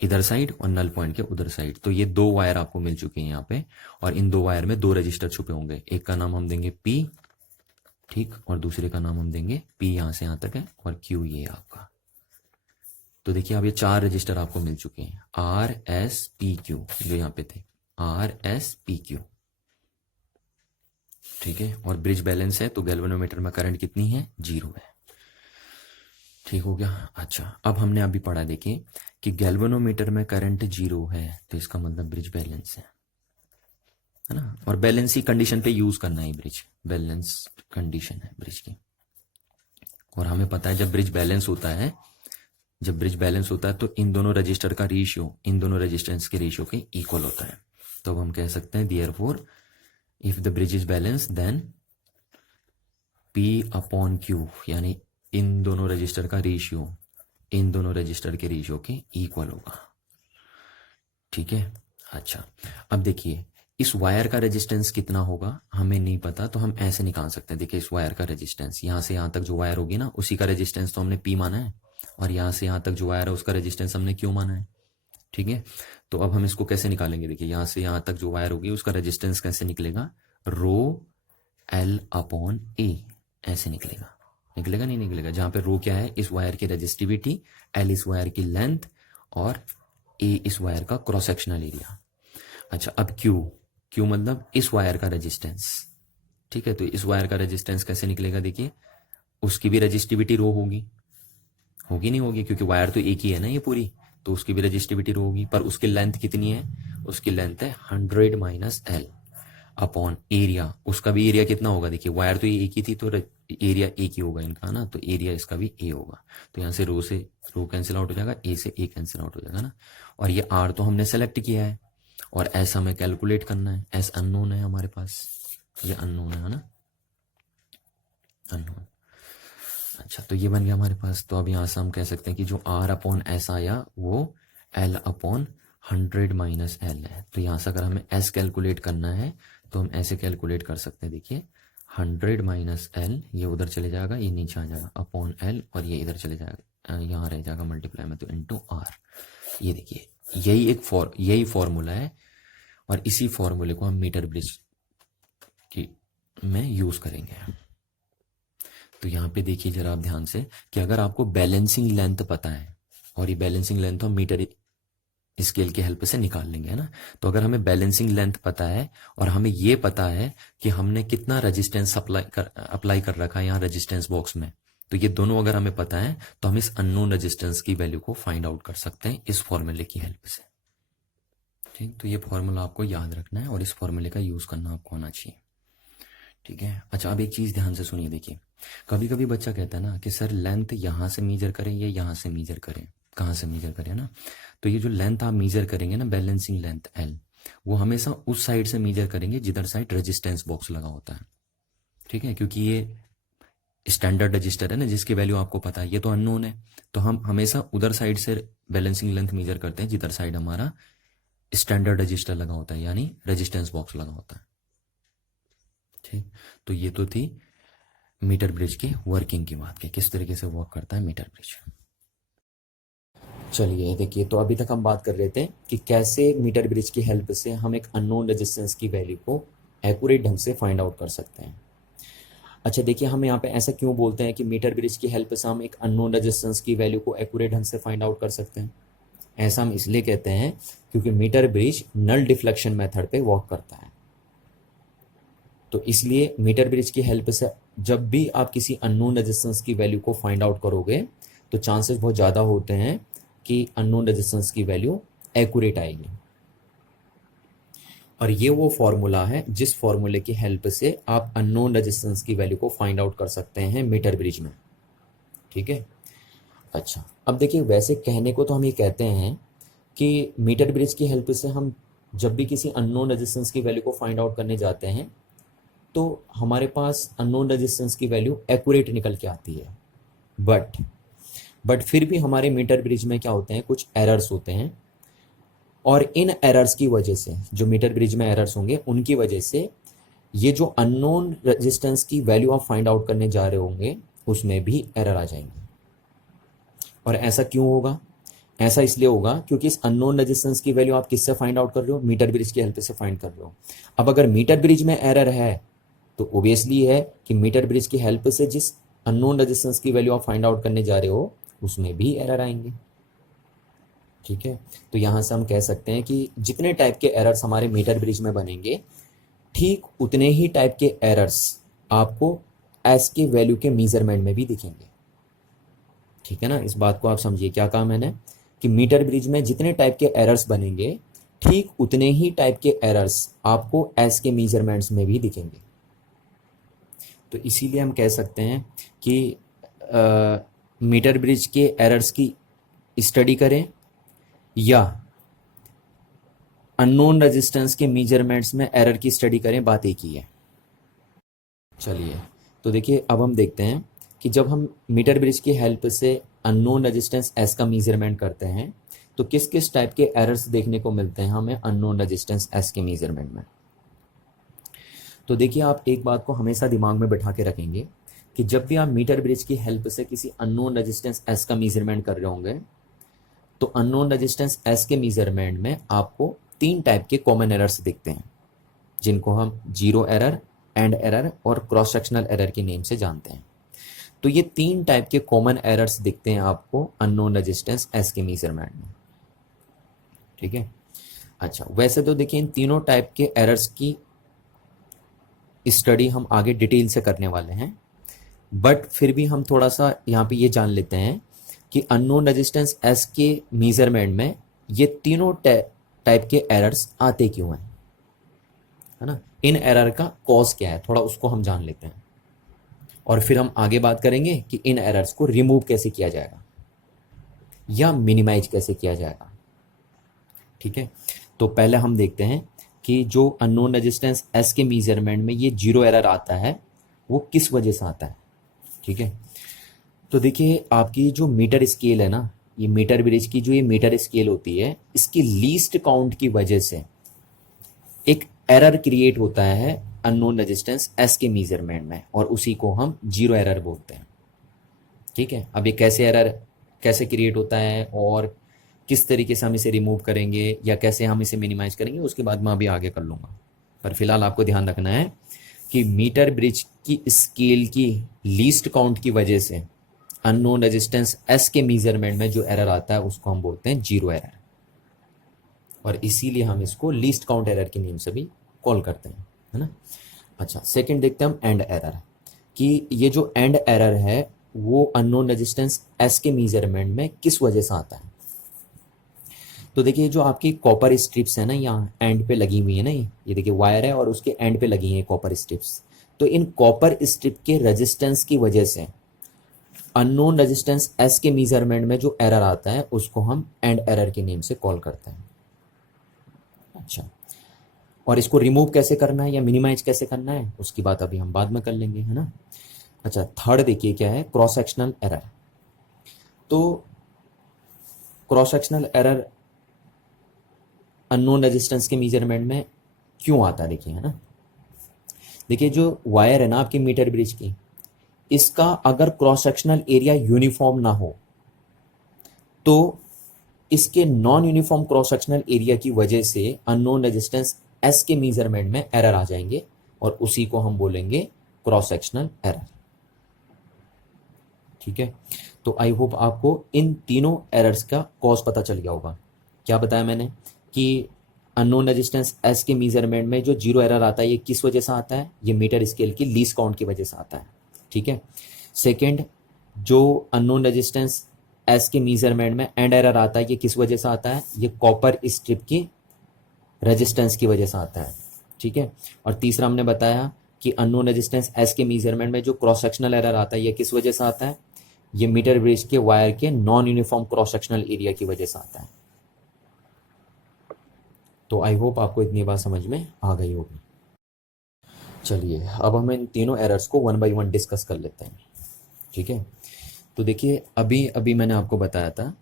इधर साइड और नल पॉइंट के उधर साइड, तो ये दो वायर आपको मिल चुके हैं यहाँ पे। और इन दो वायर में दो रजिस्टर छुपे होंगे, एक का नाम हम देंगे पी, ठीक, और दूसरे का नाम हम देंगे पी, यहां से यहां तक है, और क्यू ये आपका। तो देखिए अब ये चार रजिस्टर आपको मिल चुके हैं, आर एस पी क्यू, जो यहाँ पे थे, आर एस पी क्यू। ठीक है, और ब्रिज बैलेंस है तो गैल्वेनोमीटर में करंट कितनी है, जीरो है। ठीक हो गया। अच्छा, अब हमने अभी पढ़ा, देखिए कि गैल्वेनोमीटर में करंट जीरो है तो इसका मतलब ब्रिज बैलेंस है ना। और बैलेंस ही कंडीशन पे यूज करना है ब्रिज, बैलेंस कंडीशन है ब्रिज की। और हमें पता है जब ब्रिज बैलेंस होता है, जब ब्रिज बैलेंस होता है तो इन दोनों रजिस्टर का रेशियो इन दोनों रेजिस्टेंस के रेशियो के इक्वल होता है। तो अब हम कह सकते हैं therefore if the bridge is balance then P upon Q, यानी इन दोनों रजिस्टर का रेशियो इन दोनों रजिस्टर के रेशियो के इक्वल होगा। ठीक है, अच्छा, अब देखिए इस वायर का रेजिस्टेंस कितना होगा हमें नहीं पता, तो हम ऐसे निकाल सकते हैं। देखिए इस वायर का रेजिस्टेंस, यहां से यहां तक जो वायर होगी ना, उसी का रेजिस्टेंस तो हमने पी माना है, और यहां से यहां तक जो वायर है उसका रेजिस्टेंस हमने क्यू माना है। ठीक है, तो अब हम इसको कैसे निकालेंगे? देखिए यहां से यहां तक जो वायर होगी उसका रेजिस्टेंस कैसे निकलेगा, रो एल अपॉन ए, ऐसे निकलेगा। निकलेगा नहीं निकलेगा? जहां पे रो क्या है, इस वायर की रेजिस्टिविटी, एल इस वायर की लेंथ, और ए इस वायर का क्रॉस सेक्शनल एरिया। अच्छा, अब क्यू, क्यू मतलब इस वायर का रेजिस्टेंस। ठीक है, तो इस वायर का रेजिस्टेंस कैसे निकलेगा? देखिए उसकी भी रेजिस्टिविटी रो होगी, होगी नहीं होगी, क्योंकि वायर तो एक ही है ना ये पूरी, तो उसकी भी रेजिस्टिविटी रो होगी। पर उसकी लेंथ कितनी है? उसकी लेंथ है 100 माइनस एल अपॉन एरिया। उसका भी एरिया कितना होगा? देखिए वायर तो ये एक ही थी तो एरिया एक ही होगा इनका ना, तो एरिया इसका भी ए होगा। तो यहां से रो कैंसिल आउट हो जाएगा, ए से ए कैंसिल आउट हो जाएगा ना। और ये आर तो हमने सेलेक्ट किया है, और एस हमें कैलकुलेट करना है, एस अननोन है हमारे पास, ये अननोन है ना, अननोन। अच्छा, तो ये बन गया हमारे पास। तो अब यहां से हम कह सकते हैं कि जो आर अपॉन एस आया वो एल अपॉन 100 माइनस एल है। तो यहां से अगर हमें एस कैलकुलेट करना है तो हम ऐसे कैलकुलेट कर सकते हैं। देखिए 100 माइनस एल, ये उधर चले जाएगा, ये नीचे आ जाएगा, अपॉन एल, और ये इधर चले जाएगा, यहाँ रह जाएगा मल्टीप्लाई में, तो इंटू आर। ये देखिए यही फॉर्मूला है, और इसी फॉर्मूले को हम मीटर ब्रिज की में यूज करेंगे। तो यहाँ पे देखिए जरा आप ध्यान से कि अगर आपको बैलेंसिंग लेंथ पता है, और ये बैलेंसिंग लेंथ हम मीटर स्केल की हेल्प से निकाल लेंगे, है ना। तो अगर हमें बैलेंसिंग लेंथ पता है और हमें ये पता है कि हमने कितना रेजिस्टेंस अप्लाई कर रखा है यहाँ रेजिस्टेंस बॉक्स में, तो ये दोनों अगर हमें पता है तो हम इस अननोन रेजिस्टेंस की वैल्यू को फाइंड आउट कर सकते हैं इस फॉर्मूले की हेल्प से। ठीक, तो ये फॉर्मूला आपको याद रखना है और इस फॉर्मूले का यूज करना आपको आना चाहिए। ठीक है। अच्छा, अब एक चीज ध्यान से सुनिए। देखिए, कभी कभी बच्चा कहता है ना कि सर लेंथ यहां से मीजर करें या यहां से मीजर करें, कहाँ से मीजर करें ना। तो ये जो लेंथ आप मीजर करेंगे ना, बैलेंसिंग लेंथ एल, वो हमेशा उस साइड से मीजर करेंगे जिधर साइड रेजिस्टेंस बॉक्स लगा होता है। ठीक है, क्योंकि ये स्टैंडर्ड रजिस्टर है ना जिसकी वैल्यू आपको पता है, ये तो अननोन है, तो हम हमेशा उधर साइड से बैलेंसिंग लेंथ मीजर करते हैं जिधर साइड हमारा स्टैंडर्ड रजिस्टर लगा होता है, यानी रेजिस्टेंस बॉक्स लगा होता है। ठीक, तो ये तो थी मीटर ब्रिज की वर्किंग की बात की, किस तरीके से वर्क करता है मीटर ब्रिज। चलिए देखिए, तो अभी तक हम बात कर रहे थे कि कैसे मीटर ब्रिज की हेल्प से हम एक अननोन रेजिस्टेंस की वैल्यू को एक्यूरेट ढंग से फाइंड आउट कर सकते हैं। अच्छा देखिए, हम यहाँ पे ऐसा क्यों बोलते हैं कि मीटर ब्रिज की हेल्प से हम एक अननोन रेजिस्टेंस की वैल्यू को एक्यूरेट ढंग से फाइंड आउट कर सकते हैं। ऐसा हम इसलिए कहते हैं क्योंकि metre bridge null deflection method पे वर्क करता है। तो इसलिए मीटर ब्रिज की हेल्प से जब भी आप किसी अननोन रेजिस्टेंस की वैल्यू को फाइंड आउट करोगे तो चांसेस बहुत ज़्यादा होते हैं कि अननोन रेजिस्टेंस की वैल्यू एक्यूरेट आएगी। और ये वो फॉर्मूला है जिस फॉर्मूले की हेल्प से आप अननोन रेजिस्टेंस की वैल्यू को फाइंड आउट कर सकते हैं मीटर ब्रिज में। ठीक है। अच्छा, अब देखिए, वैसे कहने को तो हम ये कहते हैं कि मीटर ब्रिज की हेल्प से हम जब भी किसी अननोन रेजिस्टेंस की वैल्यू को फाइंड आउट करने जाते हैं तो हमारे पास अननोन रेजिस्टेंस की वैल्यू एक्यूरेट निकल के आती है। बट फिर भी हमारे मीटर ब्रिज में क्या होते हैं, कुछ एरर्स होते हैं, और इन एरर्स की वजह से, जो मीटर ब्रिज में एरर्स होंगे उनकी वजह से ये जो अननोन रेजिस्टेंस की वैल्यू आप फाइंड आउट करने जा रहे होंगे उसमें भी एरर आ जाएंगे। और ऐसा क्यों होगा? ऐसा इसलिए होगा क्योंकि इस अननोन रेजिस्टेंस की वैल्यू आप किससे फाइंड आउट कर रहे हो? मीटर ब्रिज की हेल्प से फाइंड कर रहे हो। अब अगर मीटर ब्रिज में एरर है तो ओबियसली है कि मीटर ब्रिज की हेल्प से जिस अननोन रेजिस्टेंस की वैल्यू आप फाइंड आउट करने जा रहे हो उसमें भी एरर आएंगे। ठीक है, तो यहां से हम कह सकते हैं कि जितने टाइप के एरर्स हमारे मीटर ब्रिज में बनेंगे ठीक उतने ही टाइप के एरर्स आपको एस के वैल्यू के मेजरमेंट में भी दिखेंगे। ठीक है ना, इस बात को आप समझिए। क्या कहा मैंने कि मीटर ब्रिज में जितने टाइप के एरर्स बनेंगे ठीक उतने ही टाइप के एरर्स आपको एस के मेजरमेंट्स में भी दिखेंगे। तो इसीलिए हम कह सकते हैं कि मीटर ब्रिज के एरर्स की स्टडी करें या अननोन रेजिस्टेंस के मेजरमेंट्स में एरर की स्टडी करें, बात एक ही है। चलिए, तो देखिए, अब हम देखते हैं कि जब हम मीटर ब्रिज की हेल्प से अननोन रेजिस्टेंस एस का मेजरमेंट करते हैं तो किस किस टाइप के एरर्स देखने को मिलते हैं हमें अननोन रेजिस्टेंस एस के मेजरमेंट में। तो देखिए, आप एक बात को हमेशा दिमाग में बैठा के रखेंगे कि जब भी आप मीटर ब्रिज की हेल्प से किसी अननोन रेजिस्टेंस एस का मेजरमेंट कर रहे होंगे तो अननोन रेजिस्टेंस एस के मेजरमेंट में आपको 3 टाइप के कॉमन एरर्स दिखते हैं जिनको हम जीरो एरर, एंड एरर और क्रॉस सेक्शनल एरर के नेम से जानते हैं। तो ये 3 टाइप के कॉमन एरर्स दिखते हैं आपको अननोन रेजिस्टेंस एस के मेजरमेंट में। ठीक है। अच्छा, वैसे तो देखिए, इन तीनों टाइप के एरर्स की स्टडी हम आगे डिटेल से करने वाले हैं, बट फिर भी हम थोड़ा सा यहाँ पे ये जान लेते हैं कि अननोन रेजिस्टेंस एस के मेजरमेंट में ये तीनों टाइप के एरर्स आते क्यों हैं, है ना। इन एरर का कॉज क्या है, थोड़ा उसको हम जान लेते हैं और फिर हम आगे बात करेंगे कि इन एरर्स को रिमूव कैसे किया जाएगा या मिनिमाइज कैसे किया जाएगा। ठीक है, तो पहले हम देखते हैं कि जो अननोन रेजिस्टेंस एस के मेजरमेंट में ये जीरो एरर आता है वो किस वजह से आता है। ठीक है, तो देखिए, आपकी जो मीटर स्केल है ना, ये मीटर ब्रिज की जो ये मीटर स्केल होती है इसकी लीस्ट काउंट की वजह से एक एरर क्रिएट होता है अननोन रेजिस्टेंस एस के मेजरमेंट में और उसी को हम जीरो एरर बोलते हैं। ठीक है, अब ये कैसे एरर कैसे क्रिएट होता है और किस तरीके से हम इसे रिमूव करेंगे या कैसे हम इसे मिनिमाइज करेंगे उसके बाद मैं अभी आगे कर लूँगा, पर फिलहाल आपको ध्यान रखना है कि मीटर ब्रिज की स्केल की लीस्ट काउंट की वजह से अननोन रेजिस्टेंस एस के मेजरमेंट में जो एरर आता है उसको हम बोलते हैं जीरो एरर, और इसीलिए हम इसको लीस्ट काउंट एरर के नेम से भी कॉल करते हैं, है ना। अच्छा, सेकंड देखते हैं हम एंड एरर, कि ये जो एंड एरर है वो अननोन रेजिस्टेंस एस के मेजरमेंट में किस वजह से आता है। तो देखिए जो आपकी कॉपर स्ट्रिप्स है ना, यहाँ एंड पे लगी हुई है ना, ये देखिए वायर है और उसके एंड पे लगी हैं कॉपर स्ट्रिप्स। तो इन कॉपर स्ट्रिप के रेजिस्टेंस की वजह से अननोन रेजिस्टेंस एस के मेजरमेंट में जो एरर आता है उसको हम एंड एरर के नेम से कॉल करते हैं। अच्छा, और इसको रिमूव कैसे करना है या मिनिमाइज कैसे करना है उसकी बात अभी हम बाद में कर लेंगे, है ना। अच्छा, थर्ड देखिए क्या है, क्रॉस सेक्शनल एरर। तो cross sectional error unknown resistance के मेजरमेंट में क्यों आता है, देखिए, है ना। देखिए जो वायर है ना आपकी मीटर ब्रिज की, इसका अगर क्रॉस सेक्शनल एरिया यूनिफॉर्म ना हो तो इसके non uniform cross sectional area की वजह से अननोन रेजिस्टेंस एस के मेजरमेंट में एरर आ जाएंगे, और उसी को हम बोलेंगे क्रॉस सेक्शनल एरर। ठीक है, तो आई होप आपको इन तीनों एरर्स का कॉज पता चल गया होगा। क्या बताया मैंने कि अननोन रेजिस्टेंस एस के मेजरमेंट में जो जीरो एरर आता है ये किस वजह से आता है, ये मीटर स्केल की लीस्ट काउंट की वजह से आता है। ठीक है, सेकेंड, जो अननोन रेजिस्टेंस एस के मेजरमेंट में एंड एरर आता है ये किस वजह से आता है, ये कॉपर स्ट्रिप की रेजिस्टेंस की वजह से आता है। ठीक है, और तीसरा हमने बताया कि अननोन रेजिस्टेंस एस के मेजरमेंट में जो क्रॉस सेक्शनल एरर आता है ये किस वजह से आता है, ये मीटर ब्रिज के वायर के non uniform cross sectional area की वजह से आता है। तो आई होप आपको इतनी बात समझ में आ गई होगी। चलिए अब हम इन तीनों एरर्स को वन बाय वन डिस्कस कर लेते हैं। ठीक है, तो देखिए अभी अभी मैंने आपको बताया था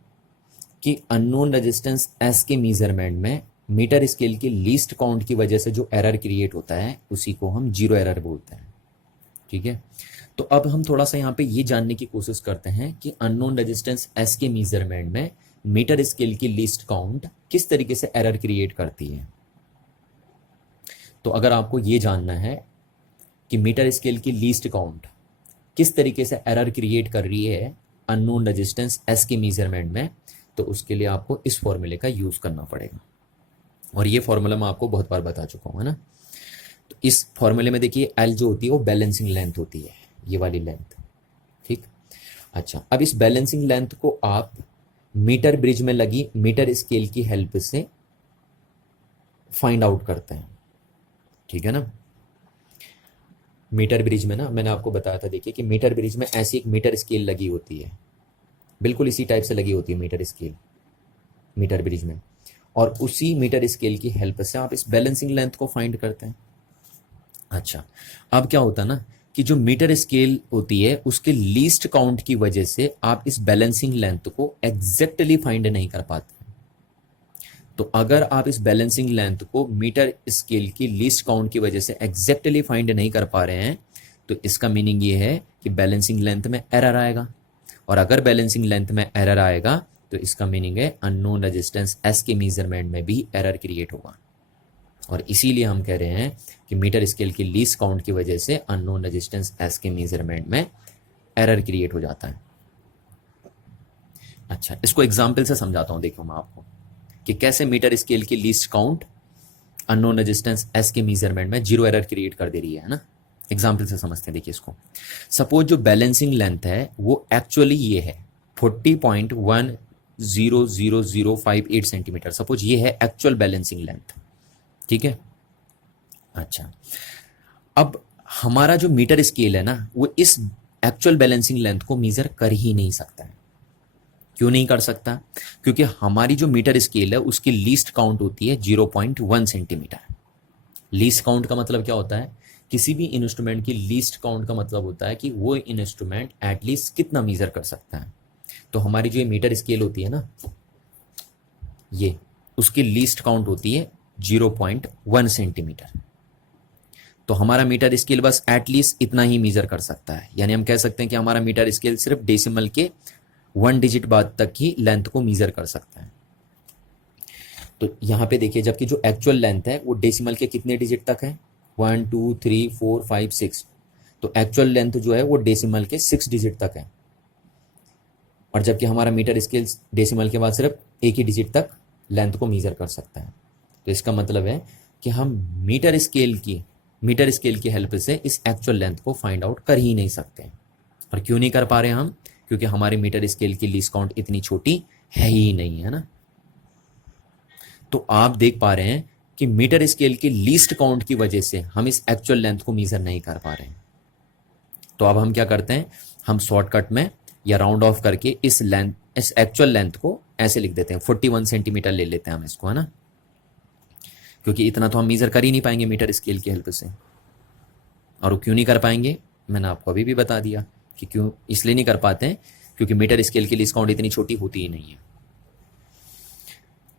कि अननोन रेजिस्टेंस एस के मेजरमेंट में मीटर स्केल की लीस्ट काउंट की वजह से जो एरर क्रिएट होता है उसी को हम जीरो एरर बोलते हैं। ठीक है, तो अब हम थोड़ा सा यहाँ पे ये जानने की कोशिश करते हैं कि अननोन रेजिस्टेंस एस के मेजरमेंट में मीटर स्केल की लीस्ट काउंट किस तरीके से एरर क्रिएट करती है। तो अगर आपको ये जानना है कि मीटर स्केल की लीस्ट काउंट किस तरीके से एरर क्रिएट कर रही है अननोन रेजिस्टेंस एस के मेजरमेंट में, तो उसके लिए आपको इस फॉर्मूले का यूज करना पड़ेगा, और ये फॉर्मूला मैं आपको बहुत बार बता चुका हूँ, है ना। तो इस फॉर्मूले में देखिए एल जो होती है वो बैलेंसिंग लेंथ होती है, ये वाली लेंथ। ठीक, अच्छा, अब इस बैलेंसिंग लेंथ को आप मीटर ब्रिज में लगी मीटर स्केल की हेल्प से फाइंड आउट करते हैं। ठीक है ना, मीटर ब्रिज में ना मैंने आपको बताया था, देखिए कि मीटर ब्रिज में ऐसी एक मीटर स्केल लगी होती है, बिल्कुल इसी टाइप से लगी होती है मीटर स्केल मीटर ब्रिज में, और उसी मीटर स्केल की हेल्प से आप इस बैलेंसिंग लेंथ को फाइंड करते हैं। अच्छा, अब क्या होता है ना कि जो मीटर स्केल होती है उसके लीस्ट काउंट की वजह से आप इस बैलेंसिंग लेंथ को एग्जैक्टली फाइंड नहीं कर पाते। तो अगर आप इस बैलेंसिंग लेंथ को मीटर स्केल की लीस्ट काउंट की वजह से एग्जैक्टली फाइंड नहीं कर पा रहे हैं, तो इसका मीनिंग ये है कि बैलेंसिंग लेंथ में एरर आएगा, और अगर बैलेंसिंग लेंथ में एरर आएगा तो इसका मीनिंग है अननोन रेजिस्टेंस एस के मेजरमेंट में भी एरर क्रिएट होगा, और इसीलिए हम कह रहे हैं कि मीटर स्केल की लीस्ट काउंट की वजह से अननोन रेजिस्टेंस एस के मेजरमेंट में एरर क्रिएट हो जाता है। अच्छा, इसको एग्जाम्पल से समझाता हूं, देखो मैं आपको कि कैसे मीटर स्केल की least count unknown resistance S के मेजरमेंट में जीरो एरर क्रिएट कर दे रही है ना। एग्जाम्पल से समझते हैं, देखिए इसको। सपोज जो बैलेंसिंग लेंथ है वो एक्चुअली ये है 40.100058 सेंटीमीटर, सपोज ये है एक्चुअल बैलेंसिंग लेंथ। ठीक है, अच्छा, अब हमारा जो मीटर स्केल है ना वो इस एक्चुअल बैलेंसिंग लेंथ को मेजर कर ही नहीं सकता है। क्यों नहीं कर सकता, क्योंकि हमारी जो मीटर स्केल है उसकी लीस्ट काउंट होती है 0.1 सेंटीमीटर। लीस्ट काउंट का मतलब क्या होता है, किसी भी इंस्ट्रूमेंट की लीस्ट काउंट का मतलब होता है कि वो इंस्ट्रूमेंट एटलीस्ट कितना मेजर कर सकता है। तो हमारी जो ये मीटर स्केल होती है ना, ये उसकी लीस्ट काउंट होती है 0.1 सेंटीमीटर। तो हमारा मीटर स्केल बस एटलीस्ट इतना ही मेजर कर सकता है, यानी हम कह सकते हैं कि हमारा मीटर स्केल सिर्फ डेसिमल के 1 डिजिट बाद तक ही लेंथ को मेजर कर सकता है। तो यहां पे देखिए, जबकि जो एक्चुअल लेंथ है वो डेसिमल के कितने डिजिट तक है, 1 2 3 4 5 6, तो एक्चुअल लेंथ जो है वो डेसिमल के 6 डिजिट तक है, और जबकि हमारा मीटर स्केल डेसिमल के बाद सिर्फ एक ही डिजिट तक लेंथ को मेजर कर सकता है। तो इसका मतलब है कि हम मीटर स्केल की हेल्प से इस एक्चुअल लेंथ को फाइंड आउट कर ही नहीं सकते। और क्यों नहीं कर पा रहे हम? क्योंकि हमारे मीटर स्केल की लीस्ट काउंट इतनी छोटी है ही नहीं, है ना। तो आप देख पा रहे हैं कि मीटर स्केल की लीस्ट काउंट की वजह से हम इस एक्चुअल लेंथ को मेजर नहीं कर पा रहे हैं। तो अब हम क्या करते हैं, हम शॉर्टकट में या राउंड ऑफ करके इस एक्चुअल लेंथ को ऐसे लिख देते हैं, 41 सेंटीमीटर ले लेते हैं हम इसको, है ना, क्योंकि इतना तो हम मेजर कर ही नहीं पाएंगे मीटर स्केल की हेल्प से। और वो क्यों नहीं कर पाएंगे, मैंने आपको अभी भी बता दिया कि क्यों इसलिए नहीं कर पाते हैं, क्योंकि मीटर स्केल की लीस्ट काउंट इतनी छोटी होती ही नहीं है।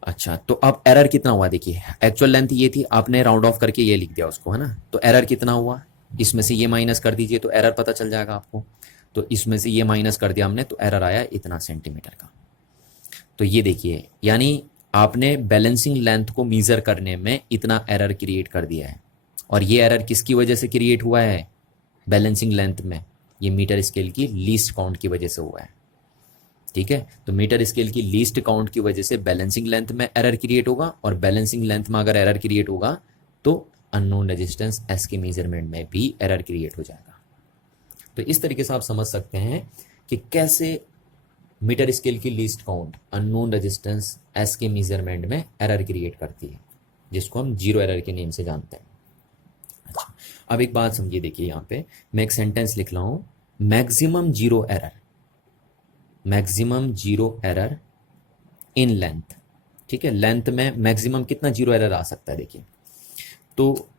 अच्छा, तो अब एरर कितना हुआ देखिए, एक्चुअल लेंथ ये थी, आपने राउंड ऑफ करके ये लिख दिया उसको, है ना। तो एरर कितना हुआ, इसमें से ये माइनस कर दीजिए तो एरर पता चल जाएगा आपको। तो इसमें से ये माइनस कर दिया हमने तो एरर आया इतना सेंटीमीटर का। तो ये देखिए, यानी आपने बैलेंसिंग लेंथ को मेजर करने में इतना एरर क्रिएट कर दिया है। और ये एरर किसकी वजह से क्रिएट हुआ है बैलेंसिंग लेंथ में? ये मीटर स्केल की लीस्ट काउंट की वजह से हुआ है। ठीक है, तो मीटर स्केल की लीस्ट काउंट की वजह से बैलेंसिंग लेंथ में एरर क्रिएट होगा, और बैलेंसिंग लेंथ में अगर एरर क्रिएट होगा तो अननोन रेजिस्टेंस एस के मेजरमेंट में भी एरर क्रिएट हो जाएगा। तो इस तरीके से आप समझ सकते हैं कि कैसे मीटर स्केल की least count unknown resistance S के मेजरमेंट में एरर क्रिएट करती है, जिसको हम जीरो एरर के नेम से जानते हैं। अच्छा, अब एक बात समझिए, देखिए यहाँ पे मैं एक सेंटेंस लिख रहा हूं, maximum zero error in length. ठीक है, लेंथ में मैक्सिमम कितना जीरो एरर आ सकता है देखिए, तो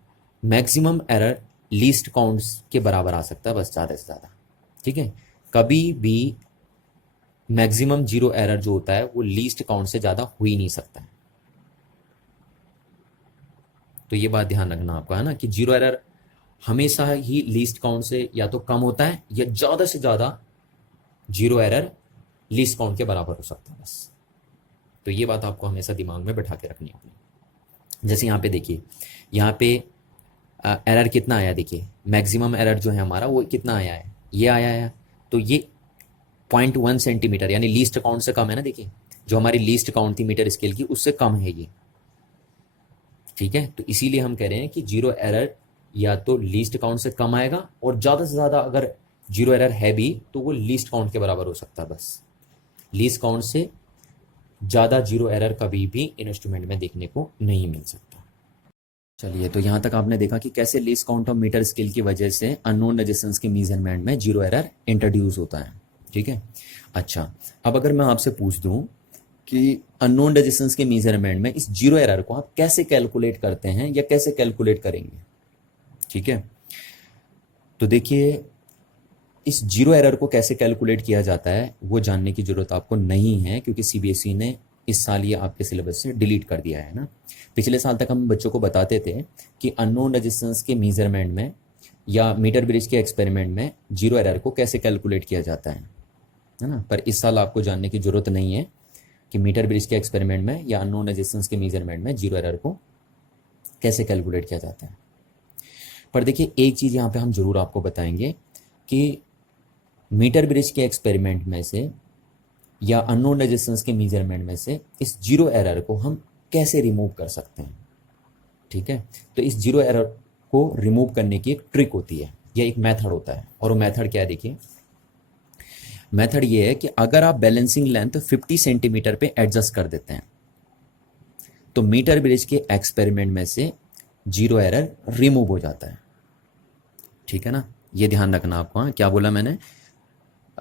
मैक्सिमम एरर लीस्ट काउंट्स के बराबर आ सकता है, बस ज़्यादा से ज़्यादा। ठीक है, कभी भी मैक्सिमम जीरो एरर जो होता है वो लीस्ट काउंट से ज़्यादा हो ही नहीं सकता है। तो ये बात ध्यान रखना आपका, है ना, कि जीरो एरर हमेशा ही लीस्ट काउंट से या तो कम होता है या ज़्यादा से ज़्यादा जीरो एरर लीस्ट काउंट के बराबर हो सकता है, बस। तो ये बात आपको हमेशा दिमाग में बैठा के रखनी है अपनी। जैसे यहाँ पे देखिए, यहाँ पे एरर कितना आया देखिए, मैक्सिमम एरर जो है हमारा वो कितना आया है, ये आया है। तो ये 0.1 सेंटीमीटर यानी लीस्ट काउंट से कम है ना, देखिए जो हमारी लीस्ट काउंट थी मीटर स्केल की उससे कम है ये। ठीक है, तो इसीलिए हम कह रहे हैं कि जीरो एरर या तो लीस्ट काउंट से कम आएगा, और ज़्यादा से ज़्यादा अगर जीरो एरर है भी तो वो लीस्ट काउंट के बराबर हो सकता है, बस। लीस्ट काउंट से ज़्यादा जीरो एरर कभी भी इंस्ट्रूमेंट में देखने को नहीं मिल सकता। चलिए, तो यहाँ तक आपने देखा कि कैसे least count of metre scale की वजह से अननोन रेजिस्टेंस के मेजरमेंट में जीरो एरर इंट्रोड्यूस होता है। ठीक है, अच्छा, अब अगर मैं आपसे पूछ दूं कि अननोन रेजिस्टेंस के मेजरमेंट में इस जीरो एरर को आप कैसे कैलकुलेट करते हैं या कैसे कैलकुलेट करेंगे? ठीक है, तो देखिए, इस जीरो एरर को कैसे कैलकुलेट किया जाता है वो जानने की जरूरत आपको नहीं है, क्योंकि सीबीएसई ने इस साल ये आपके सिलेबस से डिलीट कर दिया है ना। पिछले साल तक हम बच्चों को बताते थे कि अननोन रेजिस्टेंस के मेजरमेंट में या मीटर ब्रिज के एक्सपेरिमेंट में जीरो एरर को कैसे कैलकुलेट किया जाता है ना। पर इस साल आपको जानने की जरूरत नहीं है कि मीटर ब्रिज के एक्सपेरिमेंट में या अननोन रेजिस्टेंस के मेजरमेंट में जीरो एरर को कैसे कैलकुलेट किया जाता है। पर देखिए, एक चीज़ यहाँ पे हम जरूर आपको बताएंगे कि मीटर ब्रिज के एक्सपेरिमेंट में से या अननोन रेजिस्टेंस के मेजरमेंट में से इस जीरो एरर को हम कैसे रिमूव कर सकते हैं। ठीक है, तो इस जीरो एरर को रिमूव करने की एक ट्रिक होती है या एक मेथड होता है, और वो मेथड क्या है देखिए। मेथड ये है कि अगर आप बैलेंसिंग लेंथ 50 सेंटीमीटर पे एडजस्ट कर देते हैं तो मीटर ब्रिज के एक्सपेरिमेंट में से जीरो एरर रिमूव हो जाता है। ठीक है ना, ये ध्यान रखना आपको। हाँ, क्या बोला मैंने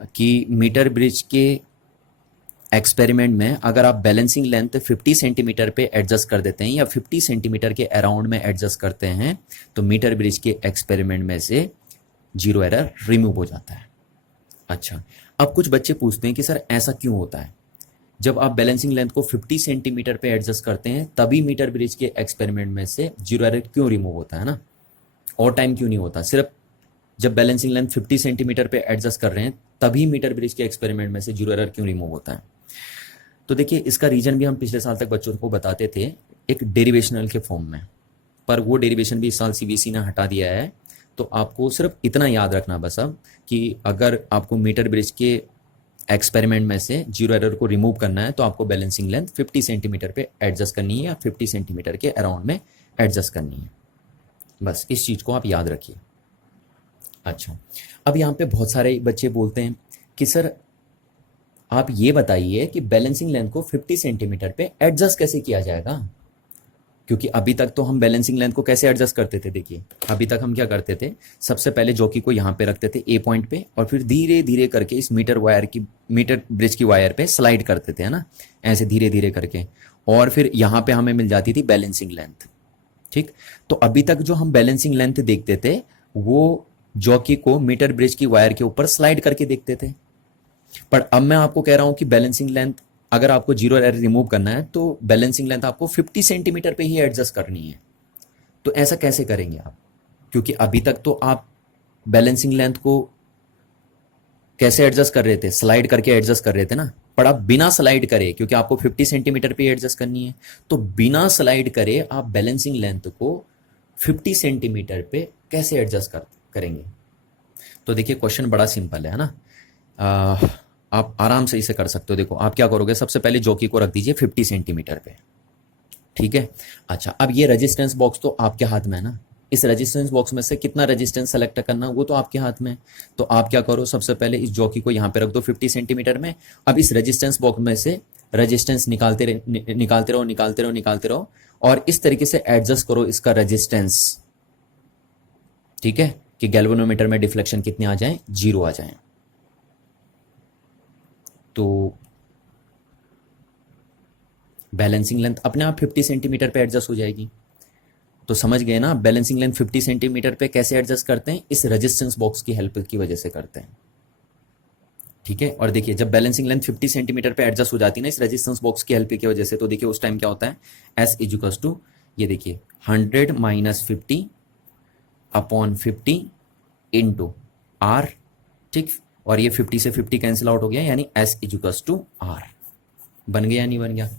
कि मीटर ब्रिज के एक्सपेरिमेंट में अगर आप बैलेंसिंग लेंथ 50 सेंटीमीटर पे एडजस्ट कर देते हैं या 50 सेंटीमीटर के अराउंड में एडजस्ट करते हैं तो मीटर ब्रिज के एक्सपेरिमेंट में से जीरो एरर रिमूव हो जाता है। अच्छा, अब कुछ बच्चे पूछते हैं कि सर ऐसा क्यों होता है, जब आप बैलेंसिंग लेंथ को 50 सेंटीमीटर पे एडजस्ट करते हैं तभी मीटर ब्रिज के एक्सपेरिमेंट में से जीरो एरर क्यों रिमूव होता है ना, और टाइम क्यों नहीं होता? सिर्फ जब बैलेंसिंग लेंथ 50 सेंटीमीटर पे एडजस्ट कर रहे हैं तभी मीटर ब्रिज के एक्सपेरिमेंट में से जीरो एरर क्यों रिमूव होता है? तो देखिए, इसका रीजन भी हम पिछले साल तक बच्चों को बताते थे एक डेरिवेशनल के फॉर्म में। पर वो डेरिवेशन भी इस साल सीबीएसई ने हटा दिया है। तो आपको सिर्फ इतना याद रखना बस अब कि अगर आपको मीटर ब्रिज के एक्सपेरिमेंट में से जीरो एरर को रिमूव करना है तो आपको बैलेंसिंग लेंथ 50 सेंटीमीटर पे एडजस्ट करनी है या 50 सेंटीमीटर के अराउंड में एडजस्ट करनी है। बस इस चीज़ को आप याद रखिए। अच्छा, अब यहाँ पे बहुत सारे बच्चे बोलते हैं कि सर आप ये बताइए कि बैलेंसिंग लेंथ को 50 सेंटीमीटर पे एडजस्ट कैसे किया जाएगा, क्योंकि अभी तक तो हम बैलेंसिंग लेंथ को कैसे एडजस्ट करते थे। देखिए अभी तक हम क्या करते थे, सबसे पहले जॉकी को यहाँ पे रखते थे ए पॉइंट पे और फिर धीरे धीरे करके इस मीटर ब्रिज की वायर पे स्लाइड करते थे, है ना, ऐसे धीरे धीरे करके, और फिर यहाँ पे हमें मिल जाती थी बैलेंसिंग लेंथ। ठीक, तो अभी तक जो हम बैलेंसिंग लेंथ देखते थे वो जॉकी को मीटर ब्रिज की वायर के ऊपर स्लाइड करके देखते थे। पर अब मैं आपको कह रहा हूं कि बैलेंसिंग लेंथ अगर आपको जीरो एरर रिमूव करना है तो बैलेंसिंग लेंथ आपको 50 सेंटीमीटर पे ही एडजस्ट करनी है। तो ऐसा कैसे करेंगे आप, क्योंकि अभी तक तो आप बैलेंसिंग लेंथ को कैसे एडजस्ट कर रहे थे, स्लाइड करके एडजस्ट कर रहे थे ना, पर आप बिना स्लाइड करे, क्योंकि आपको 50 सेंटीमीटर पे एडजस्ट करनी है, तो बिना स्लाइड करे आप बैलेंसिंग लेंथ को 50 सेंटीमीटर पे कैसे एडजस्ट करेंगे। तो देखिए क्वेश्चन बड़ा सिंपल है ना, आप आराम से इसे कर सकते हो। देखो आप क्या करोगे, सबसे पहले जॉकी को रख दीजिए 50 सेंटीमीटर पे, ठीक है। अच्छा, अब ये रेजिस्टेंस बॉक्स तो आपके हाथ में है ना, इस रेजिस्टेंस बॉक्स में से कितना रेजिस्टेंस सेलेक्ट करना वो तो आपके हाथ में। तो आप क्या करो, सबसे पहले इस जॉकी को यहाँ पे रख दो 50 सेंटीमीटर में। अब इस रेजिस्टेंस बॉक्स में से रेजिस्टेंस निकालते रहो और इस तरीके से एडजस्ट करो इसका रेजिस्टेंस, ठीक है, कि गैल्वेनोमीटर में डिफ्लेक्शन कितने आ जाए, 0 आ जाए। तो बैलेंसिंग लेंथ अपने आप 50 सेंटीमीटर पे एडजस्ट हो जाएगी। तो समझ गए ना, बैलेंसिंग लेंथ 50 सेंटीमीटर पे कैसे एडजस्ट करते हैं, इस रेजिस्टेंस बॉक्स की हेल्प की वजह से करते हैं, ठीक है। और देखिए जब बैलेंसिंग लेंथ 50 सेंटीमीटर पे एडजस्ट हो जाती है ना इस रेजिस्टेंस बॉक्स की हेल्प की वजह से, तो देखिए उस टाइम क्या होता है, एस इक्वल्स टू ये देखिए 100 माइनस 50 अपॉन 50 इंटू आर, ठीक, और ये 50 से 50 कैंसिल आउट हो गया, यानी एस इक्वल्स टू आर। बन गया नहीं बन गया,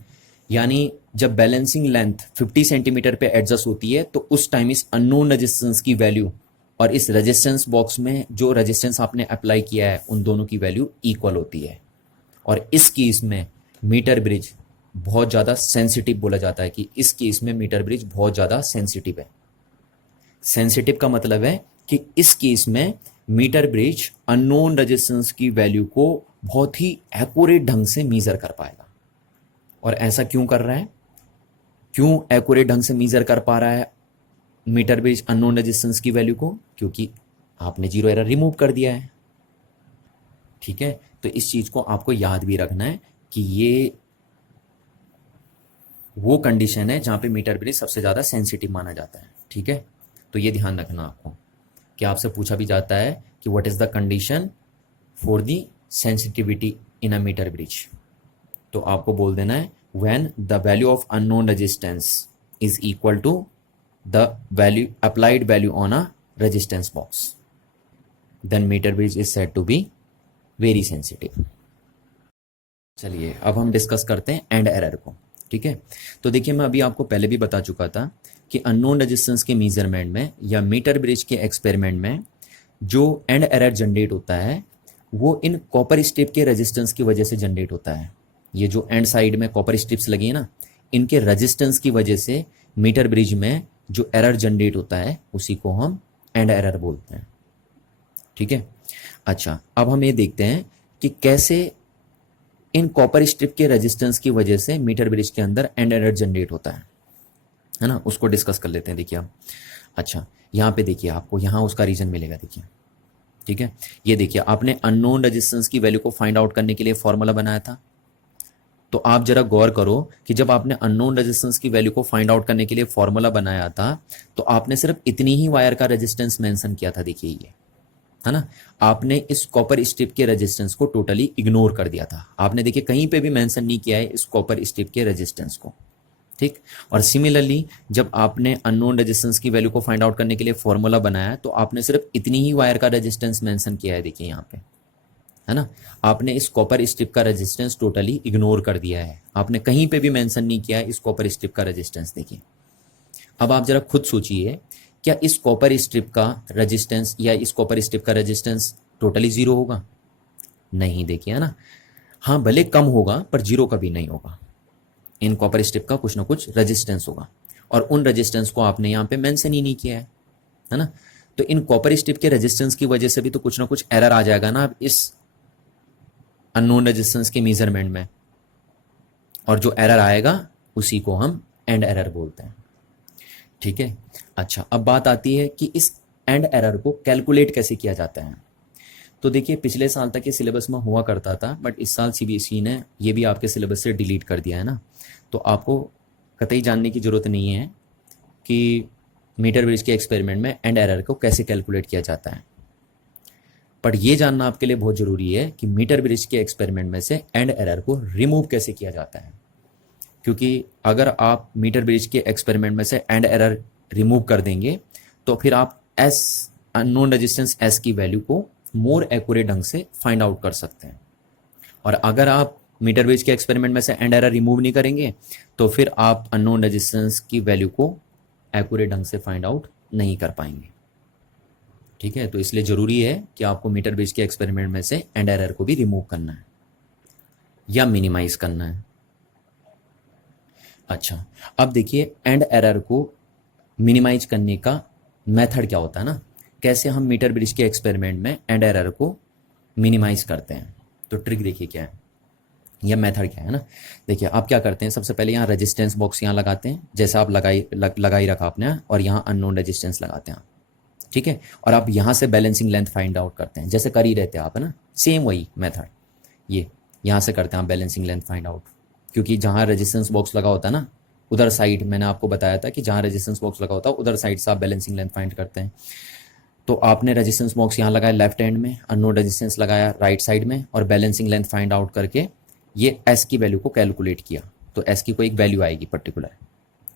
यानी जब बैलेंसिंग लेंथ 50 सेंटीमीटर पे एडजस्ट होती है तो उस टाइम इस अननोन रेजिस्टेंस की वैल्यू और इस रेजिस्टेंस बॉक्स में जो रेजिस्टेंस आपने अप्लाई किया है उन दोनों की वैल्यू इक्वल होती है। और इस केस में मीटर ब्रिज बहुत ज़्यादा सेंसिटिव बोला जाता है, कि इस केस में मीटर ब्रिज बहुत ज़्यादा सेंसिटिव है। सेंसिटिव का मतलब है कि इस केस में मीटर ब्रिज अननोन रेजिस्टेंस की वैल्यू को बहुत ही एक्यूरेट ढंग से मेजर कर पाएगा। और ऐसा क्यों कर रहा है, क्यों एक्यूरेट ढंग से मेजर कर पा रहा है मीटर ब्रिज अननोन रेजिस्टेंस की वैल्यू को, क्योंकि आपने जीरो एरर रिमूव कर दिया है, ठीक है। तो इस चीज को आपको याद भी रखना है कि ये वो कंडीशन है जहां पे मीटर ब्रिज सबसे ज्यादा सेंसिटिव माना जाता है, ठीक है। तो ये ध्यान रखना आपको कि आपसे पूछा भी जाता है कि what is the condition for the sensitivity in a metre bridge. तो आपको बोल देना है when the value of unknown resistance is equal to the value applied value on a resistance box, then metre bridge is said to be very sensitive. चलिए अब हम डिस्कस करते हैं एंड एरर को, ठीक है। तो देखिए मैं अभी आपको पहले भी बता चुका था कि अननोन रेजिस्टेंस के मेजरमेंट में या मीटर ब्रिज के एक्सपेरिमेंट में जो एंड एरर जनरेट होता है वो इन कॉपर स्ट्रिप के रेजिस्टेंस की वजह से जनरेट होता है। ये जो एंड साइड में कॉपर स्ट्रिप्स लगी है ना, इनके रेजिस्टेंस की वजह से मीटर ब्रिज में जो एरर जनरेट होता है उसी को हम एंड एरर बोलते हैं, ठीक है। अच्छा, अब हम ये देखते हैं कि कैसे इन कॉपर स्ट्रिप के रेजिस्टेंस की वजह से मीटर ब्रिज के अंदर एंड एरर जनरेट होता है ना, उसको डिस्कस कर लेते हैं। देखिए अब, अच्छा यहाँ पे देखिए आपको यहाँ उसका रीजन मिलेगा, देखिए, ठीक है। ये देखिए आपने अननोन रेजिस्टेंस की वैल्यू को फाइंड आउट करने के लिए फॉर्मूला बनाया था। तो आप जरा गौर करो कि जब आपने अननोन रेजिस्टेंस की वैल्यू को फाइंड आउट करने के लिए फॉर्मूला बनाया था तो आपने सिर्फ इतनी ही वायर का रेजिस्टेंस मेंशन किया था, देखिए ये है ना, आपने इस कॉपर स्ट्रिप के रेजिस्टेंस को टोटली इग्नोर कर दिया था। आपने देखिए कहीं पे भी मेंशन नहीं किया है इस कॉपर स्ट्रिप के रेजिस्टेंस को, ठीक। और सिमिलरली जब आपने अननोन रेजिस्टेंस की वैल्यू को फाइंड आउट करने के लिए फॉर्मूला बनाया तो आपने सिर्फ इतनी ही वायर का रेजिस्टेंस मेंशन किया है, देखिए यहाँ पे, है ना। आपने इस कॉपर स्ट्रिप का रेजिस्टेंस टोटली इग्नोर कर दिया है, आपने कहीं पे भी मेंशन नहीं किया है इस कॉपर स्ट्रिप का रेजिस्टेंस, देखिए। अब आप जरा खुद सोचिए, क्या इस कॉपर स्ट्रिप का रेजिस्टेंस या इस कॉपर स्ट्रिप का रेजिस्टेंस टोटली जीरो होगा? नहीं, देखिए, है ना। हाँ, भले कम होगा पर जीरो कभी नहीं होगा। इन कॉपर स्ट्रिप का कुछ ना कुछ रेजिस्टेंस होगा, और उन रेजिस्टेंस को आपने यहाँ पे मेंशन ही नहीं किया है ना। तो इन कॉपर स्ट्रिप के रेजिस्टेंस की वजह से भी तो कुछ ना कुछ एरर आ जाएगा ना अब इस अननोन रेजिस्टेंस के मेजरमेंट में, और जो एरर आएगा उसी को हम एंड एरर बोलते हैं। ठीक है। अच्छा, अब बात आती है कि इस एंड एरर को कैलकुलेट कैसे किया जाता है। तो देखिए, पिछले साल तक ये सिलेबस में हुआ करता था, बट इस साल सीबीएसई ने ये भी आपके सिलेबस से डिलीट कर दिया है ना। तो आपको कतई जानने की ज़रूरत नहीं है कि मीटर ब्रिज के एक्सपेरिमेंट में एंड एरर को कैसे कैलकुलेट किया जाता है। पर यह जानना आपके लिए बहुत ज़रूरी है कि मीटर ब्रिज के एक्सपेरिमेंट में से एंड एरर को रिमूव कैसे किया जाता है। क्योंकि अगर आप मीटर ब्रिज के एक्सपेरिमेंट में से एंड एरर रिमूव कर देंगे तो फिर आप एस अननोन रेजिस्टेंस एस की वैल्यू को मोर एक्यूरेट ढंग से फाइंड आउट कर सकते हैं। और अगर आप मीटर ब्रिज के एक्सपेरिमेंट में से एंड एरर रिमूव नहीं करेंगे तो फिर आप अननोन रेजिस्टेंस की वैल्यू को एक्यूरेट ढंग से फाइंड आउट नहीं कर पाएंगे। ठीक है, तो इसलिए ज़रूरी है कि आपको मीटर ब्रिज के एक्सपेरिमेंट में से एंड एरर को भी रिमूव करना है या मिनिमाइज करना है। अच्छा, अब देखिए एंड एरर को मिनिमाइज करने का मेथड क्या होता है ना, कैसे हम मीटर ब्रिज के एक्सपेरिमेंट में एंड एरर को मिनिमाइज करते हैं। तो ट्रिक देखिए क्या है, यह मेथड क्या है ना। देखिए, आप क्या करते हैं, सबसे पहले यहाँ रेजिस्टेंस बॉक्स यहाँ लगाते हैं, जैसा आप लगाई रखा आपने, और यहाँ अननोन रेजिस्टेंस लगाते हैं। ठीक है, और आप यहाँ से बैलेंसिंग लेंथ फाइंड आउट करते हैं, जैसे कर ही रहते हैं आप, है ना। सेम वही मेथड ये यहाँ से करते हैं आप बैलेंसिंग लेंथ फाइंड आउट। क्योंकि जहाँ रेजिस्टेंस बॉक्स लगा होता है ना, उधर साइड मैंने आपको बताया था कि जहाँ रेजिस्टेंस बॉक्स लगा होता है उधर साइड से आप बैलेंसिंग लेंथ फाइंड करते हैं। तो आपने रेजिस्टेंस बॉक्स यहाँ लगाया लेफ्ट हैंड में, अननोन रेजिस्टेंस लगाया राइट साइड में, और बैलेंसिंग लेंथ फाइंड आउट करके ये एस की वैल्यू को कैलकुलेट किया। तो एस की कोई एक वैल्यू आएगी पर्टिकुलर।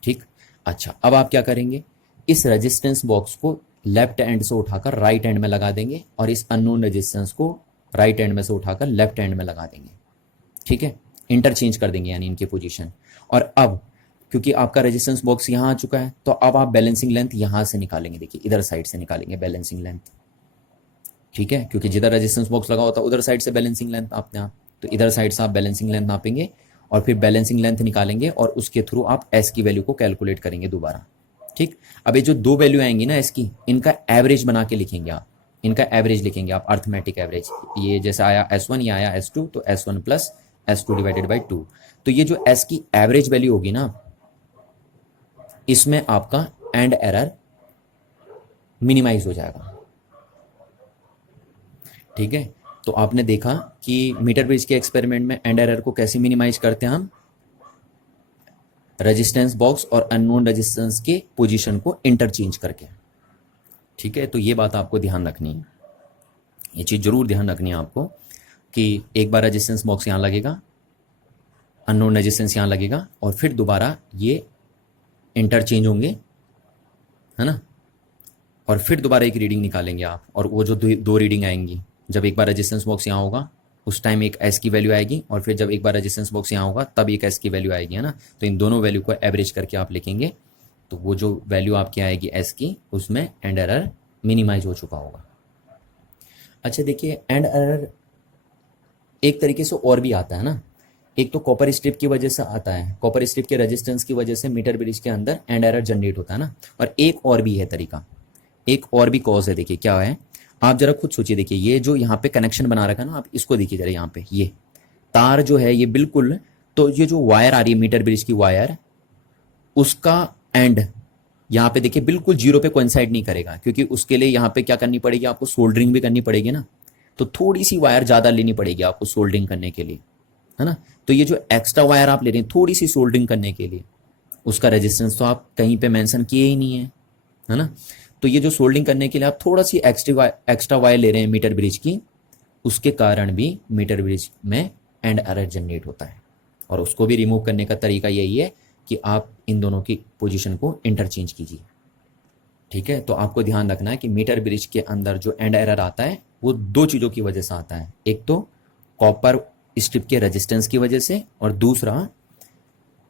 ठीक। अच्छा, अब आप क्या करेंगे, इस रेजिस्टेंस बॉक्स को लेफ्ट एंड से उठाकर राइट एंड में लगा देंगे, और इस अननोन रेजिस्टेंस को राइट एंड में से उठाकर लेफ्ट एंड में लगा देंगे। ठीक है, इंटरचेंज कर देंगे यानी इनकी पोजीशन। और अब क्योंकि आपका रेजिस्टेंस बॉक्स यहाँ आ चुका है, तो अब आप बैलेंसिंग लेंथ यहाँ से निकालेंगे। देखिए, इधर साइड से निकालेंगे बैलेंसिंग लेंथ। ठीक है, क्योंकि जिधर रेजिस्टेंस बॉक्स लगा होता है उधर साइड से बैलेंसिंग लेंथ नापते हैं आप, तो इधर साइड से आप बैलेंसिंग लेंथ नापेंगे और फिर बैलेंसिंग लेंथ निकालेंगे, और उसके थ्रू आप एस की वैल्यू को कैलकुलेट करेंगे दोबारा। ठीक। अब ये जो दो वैल्यू आएंगी ना एस की, इनका एवरेज बना के लिखेंगे आप, इनका एवरेज लिखेंगे आप, अर्थमेटिक एवरेज। ये जैसे आया S1, ये आया S2, तो S1 plus S2 divided by 2। तो ये जो S की एवरेज वैल्यू होगी ना, इसमें आपका एंड एरर मिनिमाइज हो जाएगा। ठीक है, तो आपने देखा कि मीटर ब्रिज के एक्सपेरिमेंट में एंड एरर को कैसे मिनिमाइज करते हैं हम, रेजिस्टेंस बॉक्स और अननोन रेजिस्टेंस के पोजीशन को इंटरचेंज करके। ठीक है, तो ये बात आपको ध्यान रखनी है, ये चीज़ जरूर ध्यान रखनी है आपको कि एक बार रेजिस्टेंस बॉक्स यहाँ लगेगा, अननोन रेजिस्टेंस यहाँ लगेगा, और फिर दोबारा ये इंटरचेंज होंगे, है ना। और फिर दोबारा एक रीडिंग निकालेंगे आप, और वो जो दो रीडिंग आएंगी, जब एक बार रेजिस्टेंस बॉक्स यहाँ होगा उस टाइम एक एस की वैल्यू आएगी, और फिर जब एक बार रेजिस्टेंस बॉक्स यहाँ होगा तब एक एस की वैल्यू आएगी, है ना। तो इन दोनों वैल्यू को एवरेज करके आप लिखेंगे, तो वो जो वैल्यू आपकी आएगी एस की, उसमें एंड एरर मिनिमाइज हो चुका होगा। अच्छा, देखिए एंड एरर एक तरीके से और भी आता है ना। एक तो कॉपर स्ट्रिप की वजह से आता है, कॉपर स्ट्रिप के रेजिस्टेंस की वजह से मीटर ब्रिज के अंदर एंड एरर जनरेट होता है ना। और एक और भी है तरीका, एक और भी कॉज है। देखिए क्या है, आप जरा खुद सोचिए। देखिए, ये जो यहाँ पे कनेक्शन बना रखा है ना, आप इसको देखिए जरा, यहाँ पे ये तार जो है ये बिल्कुल, तो ये जो वायर आ रही है मीटर ब्रिज की वायर, उसका एंड यहाँ पे देखिए बिल्कुल जीरो पे कोइंसाइड नहीं करेगा, क्योंकि उसके लिए यहाँ पे क्या करनी पड़ेगी आपको, सोल्डरिंग भी करनी पड़ेगी ना। तो थोड़ी सी वायर ज़्यादा लेनी पड़ेगी आपको सोल्डरिंग करने के लिए, है ना। तो ये जो एक्स्ट्रा वायर आप ले रहे हैं थोड़ी सी सोल्डरिंग करने के लिए, उसका रेजिस्टेंस तो आप कहीं पे मेंशन किए ही नहीं है ना। तो ये जो सोल्डरिंग करने के लिए आप थोड़ा सी एक्स्ट्रा वायर ले रहे हैं मीटर ब्रिज की, उसके कारण भी मीटर ब्रिज में एंड एरर जनरेट होता है। और उसको भी रिमूव करने का तरीका यही है कि आप इन दोनों की पोजीशन को इंटरचेंज कीजिए। ठीक है, तो आपको ध्यान रखना है कि मीटर ब्रिज के अंदर जो एंड एरर आता है वो दो चीज़ों की वजह से आता है, एक तो कॉपर स्ट्रिप के रेजिस्टेंस की वजह से, और दूसरा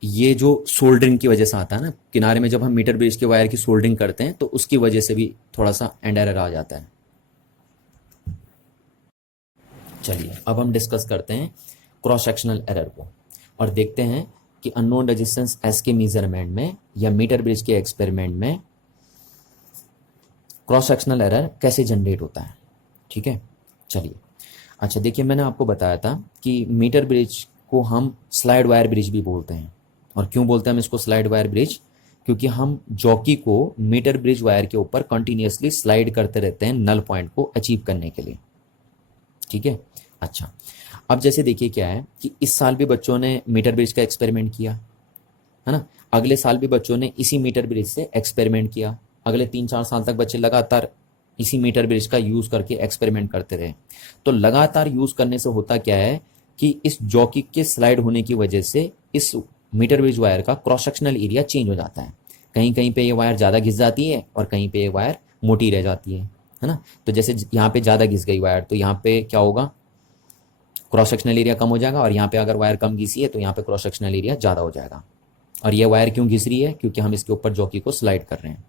ये जो सोल्डरिंग की वजह से आता है ना, किनारे में जब हम मीटर ब्रिज के वायर की सोल्डरिंग करते हैं तो उसकी वजह से भी थोड़ा सा एंड एरर आ जाता है। चलिए अब हम डिस्कस करते हैं क्रॉस सेक्शनल एरर को और देखते हैं कि अननोन रेजिस्टेंस एस के मेजरमेंट में या मीटर ब्रिज के एक्सपेरिमेंट में क्रॉस सेक्शनल एरर कैसे जनरेट होता है। ठीक है, चलिए। अच्छा देखिए, मैंने आपको बताया था कि मीटर ब्रिज को हम स्लाइड वायर ब्रिज भी बोलते हैं। और क्यों बोलते हैं हम इसको स्लाइड वायर ब्रिज? क्योंकि हम जॉकी को मीटर ब्रिज वायर के ऊपर कंटिन्यूअसली स्लाइड करते रहते हैं नल पॉइंट को अचीव करने के लिए। ठीक है, अच्छा अब जैसे देखिए क्या है कि इस साल भी बच्चों ने मीटर ब्रिज का एक्सपेरिमेंट किया है ना, अगले साल भी बच्चों ने इसी मीटर ब्रिज से एक्सपेरिमेंट किया, अगले 3-4 साल तक बच्चे लगातार इसी मीटर ब्रिज का यूज करके एक्सपेरिमेंट करते रहे। तो लगातार यूज करने से होता क्या है कि इस जॉकी के स्लाइड होने की वजह से इस मीटर ब्रिज वायर का क्रॉस सेक्शनल एरिया चेंज हो जाता है। कहीं कहीं पे ये वायर ज़्यादा घिस जाती है और कहीं पे ये वायर मोटी रह जाती है ना। तो जैसे यहाँ पे ज़्यादा घिस गई वायर तो यहाँ पे क्या होगा, क्रॉस सेक्शनल एरिया कम हो जाएगा। और यहाँ पे अगर वायर कम घिसी है तो यहाँ पे क्रॉस सेक्शनल एरिया ज़्यादा हो जाएगा। और ये वायर क्यों घिस रही है? क्योंकि हम इसके ऊपर जॉकी को स्लाइड कर रहे हैं,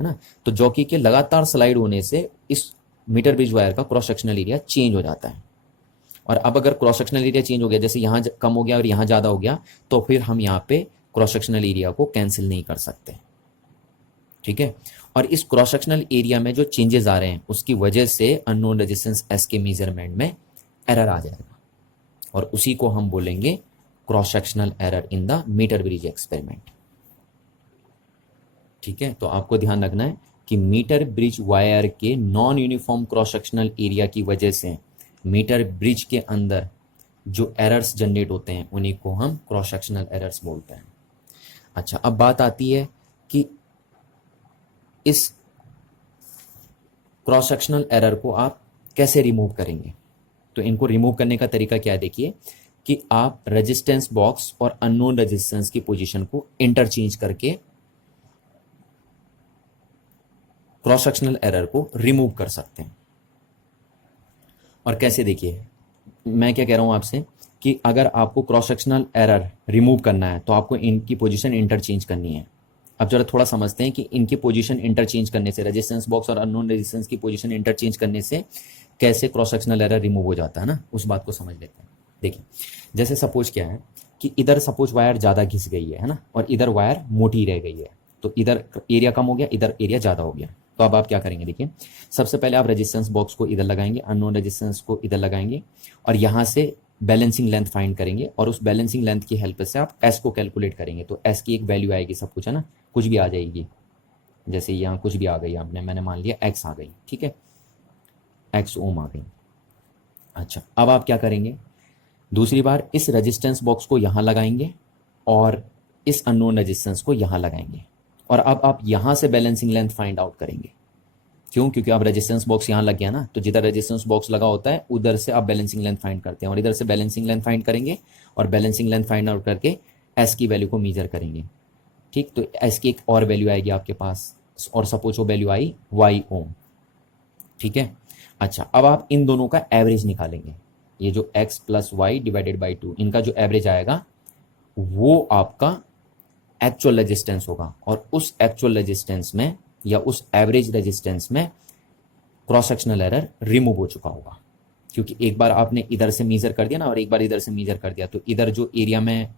है ना। तो जॉकी के लगातार स्लाइड होने से इस मीटर ब्रिज वायर का क्रॉस सेक्शनल एरिया चेंज हो जाता है। और अब अगर क्रॉस सेक्शनल एरिया चेंज हो गया, जैसे यहाँ कम हो गया और यहाँ ज़्यादा हो गया, तो फिर हम यहाँ पे क्रॉस सेक्शनल एरिया को कैंसिल नहीं कर सकते। ठीक है, और इस क्रॉस सेक्शनल एरिया में जो चेंजेस आ रहे हैं उसकी वजह से अननोन रेजिस्टेंस एस के मेजरमेंट में एरर आ जाएगा और उसी को हम बोलेंगे cross sectional error in the metre bridge experiment. ठीक है, तो आपको ध्यान रखना है कि मीटर ब्रिज वायर के non uniform cross sectional area की वजह से मीटर ब्रिज के अंदर जो एरर्स जनरेट होते हैं उन्हीं को हम क्रॉस सेक्शनल एरर्स बोलते हैं। अच्छा, अब बात आती है कि इस क्रॉस सेक्शनल एरर को आप कैसे रिमूव करेंगे। तो इनको रिमूव करने का तरीका क्या है, देखिए कि आप रेजिस्टेंस बॉक्स और अननोन रेजिस्टेंस की पोजीशन को इंटरचेंज करके क्रॉस सेक्शनल एरर को रिमूव कर सकते हैं। और कैसे, देखिए मैं क्या कह रहा हूं आपसे कि अगर आपको क्रॉस सेक्शनल एरर रिमूव करना है तो आपको इनकी पोजीशन इंटरचेंज करनी है। अब जरा थोड़ा समझते हैं कि इनकी पोजीशन इंटरचेंज करने से, रेजिस्टेंस बॉक्स और अननोन रेजिस्टेंस की पोजीशन इंटरचेंज करने से कैसे क्रॉस सेक्शनल एरर रिमूव हो जाता है ना, उस बात को समझ लेते हैं। देखिए जैसे सपोज क्या है कि इधर सपोज वायर ज़्यादा घिस गई है ना, और इधर वायर मोटी रह गई है। तो इधर एरिया कम हो गया, इधर एरिया ज़्यादा हो गया। तो अब आप क्या करेंगे, देखिए सबसे पहले आप रेजिस्टेंस बॉक्स को इधर लगाएंगे, अननोन रेजिस्टेंस को इधर लगाएंगे और यहाँ से बैलेंसिंग लेंथ फाइंड करेंगे और उस बैलेंसिंग लेंथ की हेल्प से आप एस को कैलकुलेट करेंगे। तो एस की एक वैल्यू आएगी, सब कुछ है ना, कुछ भी आ जाएगी। जैसे यहाँ कुछ भी आ गई आपने, मैंने मान लिया एक्स आ गई, ठीक है, एक्स ओम आ गई। अच्छा, अब आप क्या करेंगे, दूसरी बार इस रेजिस्टेंस बॉक्स को यहाँ लगाएंगे और इस अननोन रेजिस्टेंस को यहाँ लगाएंगे और अब आप यहाँ से बैलेंसिंग लेंथ फाइंड आउट करेंगे। क्यों? क्योंकि अब रेजिस्टेंस बॉक्स यहाँ लग गया ना, तो जिधर रेजिस्टेंस बॉक्स लगा होता है उधर से आप बैलेंसिंग लेंथ फाइंड करते हैं और इधर से बैलेंसिंग लेंथ फाइंड करेंगे और बैलेंसिंग लेंथ फाइंड आउट करके एस की वैल्यू को मेजर करेंगे। ठीक, तो एस की एक और वैल्यू आएगी आपके पास और सपोज वो वैल्यू आई वाई ओम। ठीक है, अच्छा अब आप इन दोनों का एवरेज निकालेंगे। ये जो x plus Y divided by 2, इनका जो एवरेज आएगा वो आपका एक्चुअल रेजिस्टेंस होगा और उस एक्चुअल रेजिस्टेंस में या उस एवरेज रेजिस्टेंस में क्रॉस सेक्शनल एरर रिमूव हो चुका होगा। क्योंकि एक बार आपने इधर से मेजर कर दिया ना और एक बार इधर से मेजर कर दिया, तो इधर जो एरिया में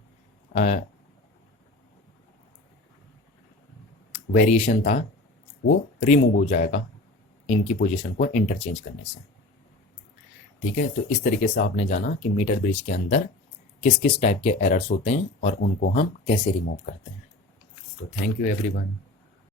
वेरिएशन था वो रिमूव हो जाएगा इनकी पोजीशन को इंटरचेंज करने से। ठीक है, तो इस तरीके से आपने जाना कि मीटर ब्रिज के अंदर किस किस टाइप के एरर्स होते हैं और उनको हम कैसे रिमूव करते हैं। तो थैंक यू एवरीवन।